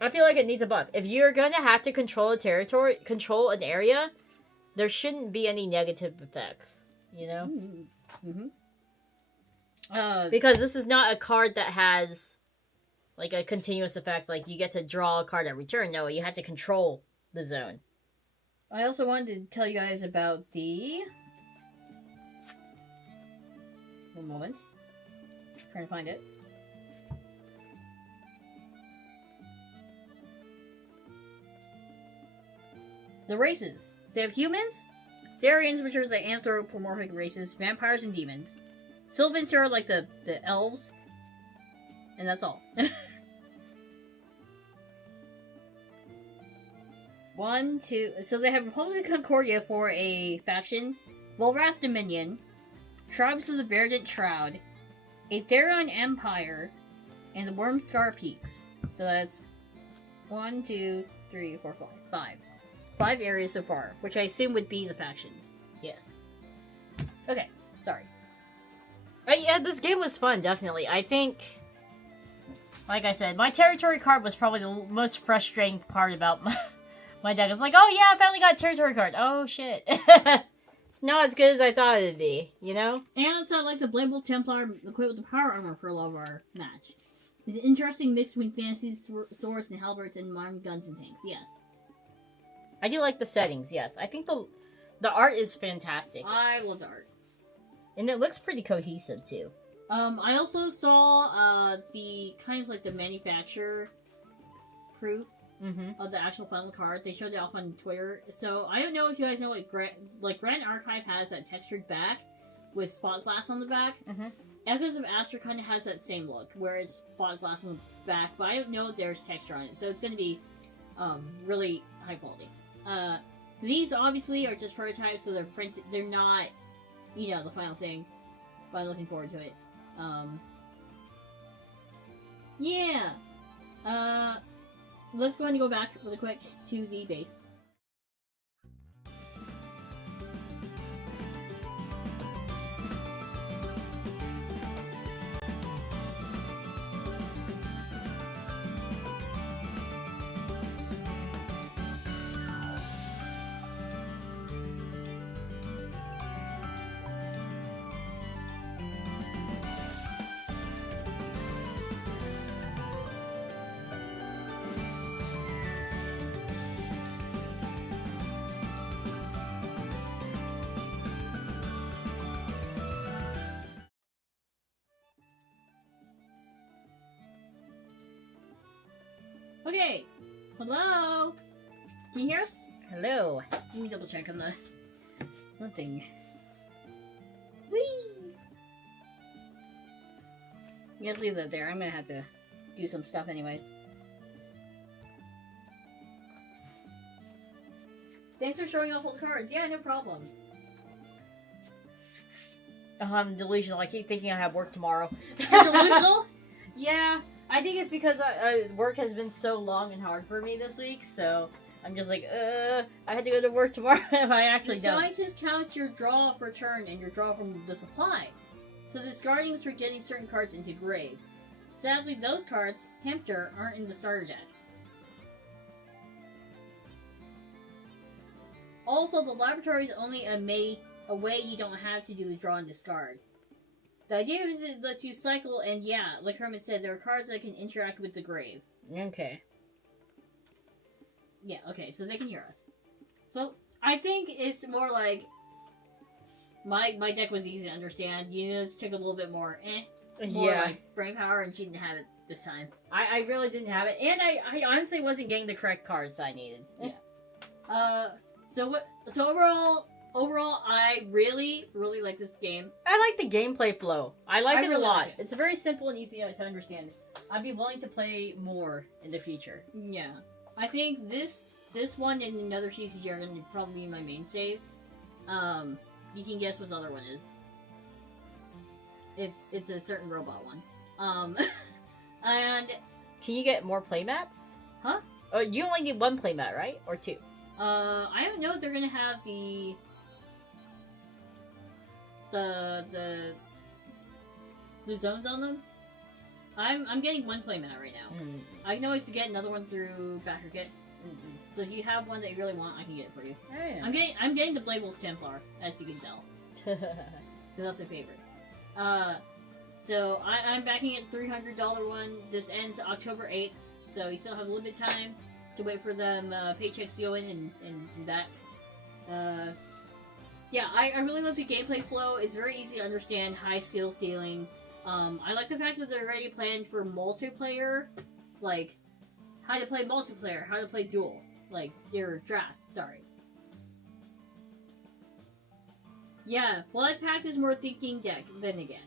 I feel like it needs a buff. If you're gonna have to control a territory, control an area, there shouldn't be any negative effects. You know? Because this is not a card that has like a continuous effect, like you get to draw a card every turn. No, you have to control the zone. I also wanted to tell you guys about the... One moment. Trying to find it. The races. They have humans, Darians, which are the anthropomorphic races, vampires and demons. Sylvans are like the elves. And that's all. 1, 2... So they have Republic of Concordia for a faction, Volrath Dominion, Tribes of the Verdant Shroud, a Theron Empire, and the Wormscar Peaks. So that's 1, 2, 3, 4, 5. 5. 5 areas so far, which I assume would be the factions. Yes. Okay, sorry. Yeah, this game was fun, definitely. I think, like I said, my territory card was probably the most frustrating part about my deck. It's like, oh yeah, I finally got a territory card. Oh shit. It's not as good as I thought it'd be, you know? And it's not like the Blameable Templar equipped with the power armor for a lot of our match. It's an interesting mix between fantasy swords and halberds and modern guns and tanks, yes. I do like the settings, yes. I think the art is fantastic. I love the art. And it looks pretty cohesive, too. I also saw, the, kind of like the manufacturer proof of the actual final card. They showed it off on Twitter. So, I don't know if you guys know, like Grand Archive has that textured back with spot glass on the back. Echoes of Astra kind of has that same look, where it's spot glass on the back, but I don't know if there's texture on it. So, it's going to be, really high quality. These obviously are just prototypes, so they're not, you know, the final thing, but I'm looking forward to it. Yeah. Let's go ahead and go back really quick to the base. Okay. Hello? Can you hear us? Hello. Let me double check on the thing. Whee! You guys leave that there. I'm gonna have to do some stuff anyways. Thanks for showing off all the cards. Yeah, no problem. I'm delusional. I keep thinking I have work tomorrow. You're delusional? Yeah, I think it's because work has been so long and hard for me this week, so I'm just like, I had to go to work tomorrow if I actually The don't. scientist counts your draw for turn and your draw from the supply, so discarding is for getting certain cards into grave. Sadly, those cards, Hamster, aren't in the starter deck. Also, the laboratory is only a way you don't have to do the draw and discard. The idea is it lets you cycle, and yeah, like Hermit said, there are cards that can interact with the grave. Okay. Yeah, okay, so they can hear us. So, I think it's more like my deck was easy to understand. Yuna's took a little bit more more like brain power, and she didn't have it this time. I really didn't have it, and I honestly wasn't getting the correct cards I needed. Yeah. So overall, I really like this game. I like the gameplay flow. I like it really a lot. like it. It's very simple and easy to understand. I'd be willing to play more in the future. Yeah, I think this one and another TCG are going to probably be my mainstays. You can guess what the other one is. It's a certain robot one. And Can you get more playmats? Huh? Oh, you only need one playmat, right? Or two? I don't know if they're gonna have the zones on them. I'm getting one playmat right now. Mm. I can always get another one through Backer Kit. Mm-hmm. So if you have one that you really want, I can get it for you. Oh, yeah. I'm getting the Blade Wolf Templar, as you can tell, because that's a favorite. So I'm backing it $300 one. This ends October 8th, so you still have a little bit of time to wait for them paychecks to go in and that. Yeah, I really like the gameplay flow. It's very easy to understand, high skill ceiling. I like the fact that they're already planned for multiplayer, like how to play multiplayer, how to play duel, like your draft. Sorry. Yeah, Blood Pact is more thinking deck then again.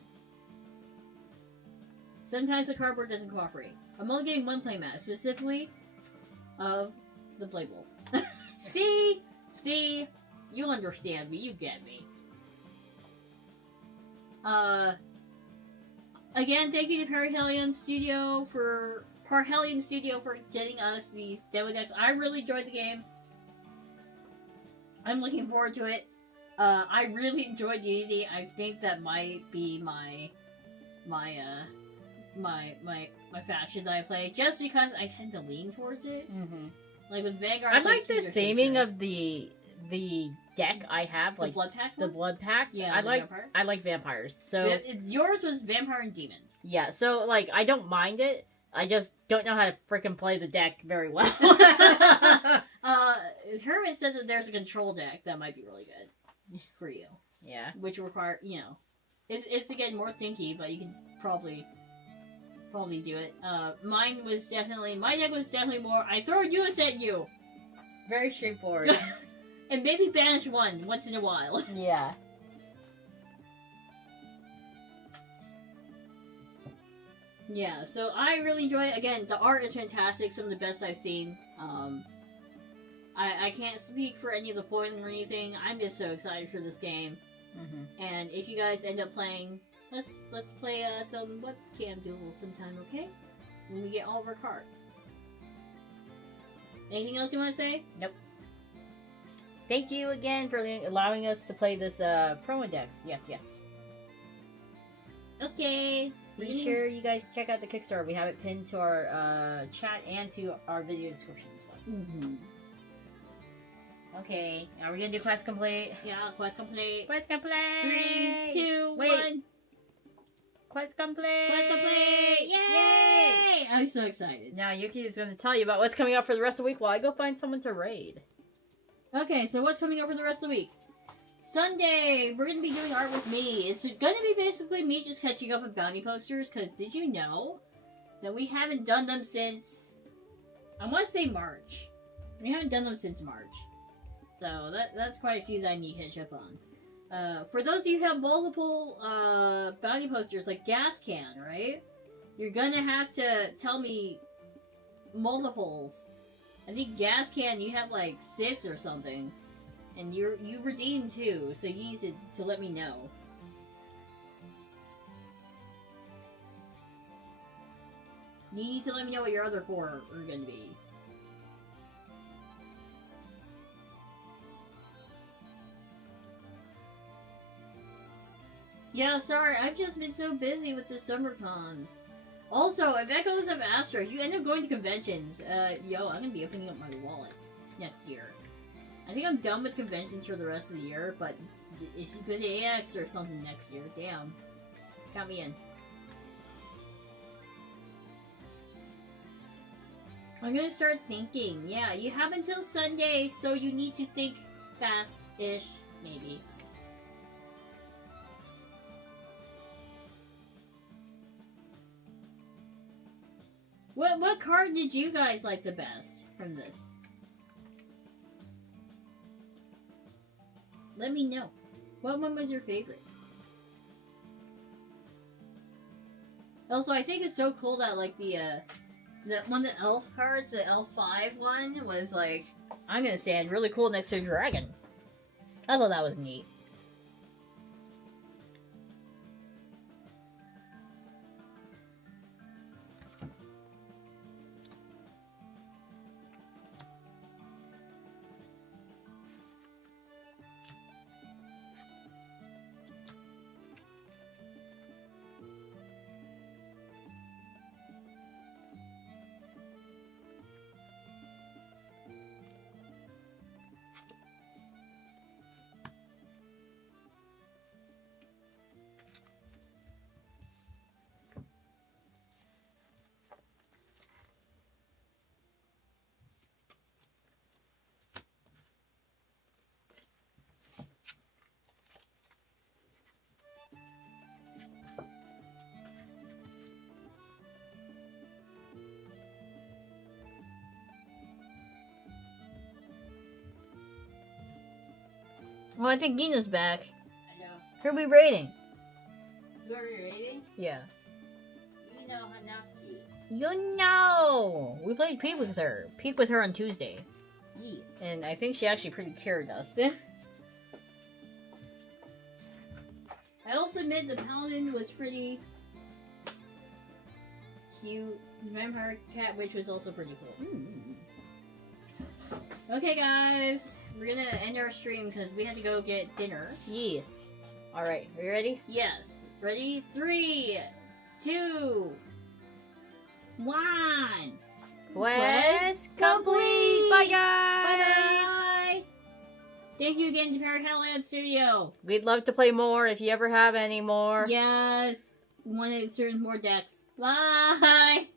Sometimes the cardboard doesn't cooperate. I'm only getting one playmat, specifically of the Blade Wolf. See, you understand me, you get me. Again, thank you to Parhelion Studio for getting us these demo decks. I really enjoyed the game. I'm looking forward to it. I really enjoyed Unity. I think that might be my faction that I play, just because I tend to lean towards it. Mm-hmm. Like with Vanguard, I like the theming of the deck I have, like the Blood Pact. The Blood Pact. Yeah, I like vampires. So yours was vampire and demons. Yeah, so like I don't mind it. I just don't know how to frickin' play the deck very well. Hermit said that there's a control deck that might be really good for you. Yeah. Which require, it's again more thinky, but you can probably do it. My deck was definitely more, I throw units at you! Very straightforward. And maybe banish one once in a while. Yeah. Yeah, so I really enjoy it. Again, the art is fantastic, some of the best I've seen. I can't speak for any of the foiling or anything. I'm just so excited for this game. Mm-hmm. And if you guys end up playing, let's play some webcam duels sometime, okay? When we get all of our cards. Anything else you want to say? Nope. Thank you again for allowing us to play this promo decks. Yes. Okay. Be sure you guys check out the Kickstarter. We have it pinned to our chat and to our video description as well. Mm-hmm. Okay, now we're gonna do quest complete. Yeah, quest complete. Quest complete. 3, 2, Wait. 1. Quest complete. Quest complete. Yay! I'm so excited. Now Yuki is gonna tell you about what's coming up for the rest of the week while I go find someone to raid. Okay, so what's coming up for the rest of the week? Sunday, we're going to be doing art with me. It's going to be basically me just catching up with bounty posters, because did you know that we haven't done them since I want to say March. We haven't done them since March. So that's quite a few that I need to catch up on. For those of you who have multiple bounty posters, like Gas Can, right? You're gonna have to tell me multiples. I think Gas Can, you have like 6 or something. And you redeemed 2, so you need to let me know. You need to let me know what your other 4 are gonna be. Yeah, sorry, I've just been so busy with the summer cons. Also, if Echoes of Astra, if you end up going to conventions, yo, I'm gonna be opening up my wallet next year. I think I'm done with conventions for the rest of the year, but if you go to AX or something next year, damn. Count me in. I'm gonna start thinking. Yeah, you have until Sunday, so you need to think fast-ish, maybe. What card did you guys like the best from this? Let me know. What one was your favorite? Also, I think it's so cool that like the one of the elf cards, the L5 one, was like, I'm gonna say it's really cool next to a dragon. I thought that was neat. Well, I think Gina's back. I know. Who are we rating? Who are we rating? Yeah. You know Hanaki. You know! We played Peek with her. Peek with her on Tuesday. Yes. And I think she actually pretty carried us. I also admit the Paladin was pretty cute. Vampire Cat Witch was also pretty cool. Okay, guys. We're gonna end our stream because we had to go get dinner. Yes. Alright, are you ready? Yes. Ready? 3, 2, 1. Quest complete! Bye, guys! Bye! Thank you again to Parhelion Studio. We'd love to play more if you ever have any more. Yes. We want to insert more decks. Bye!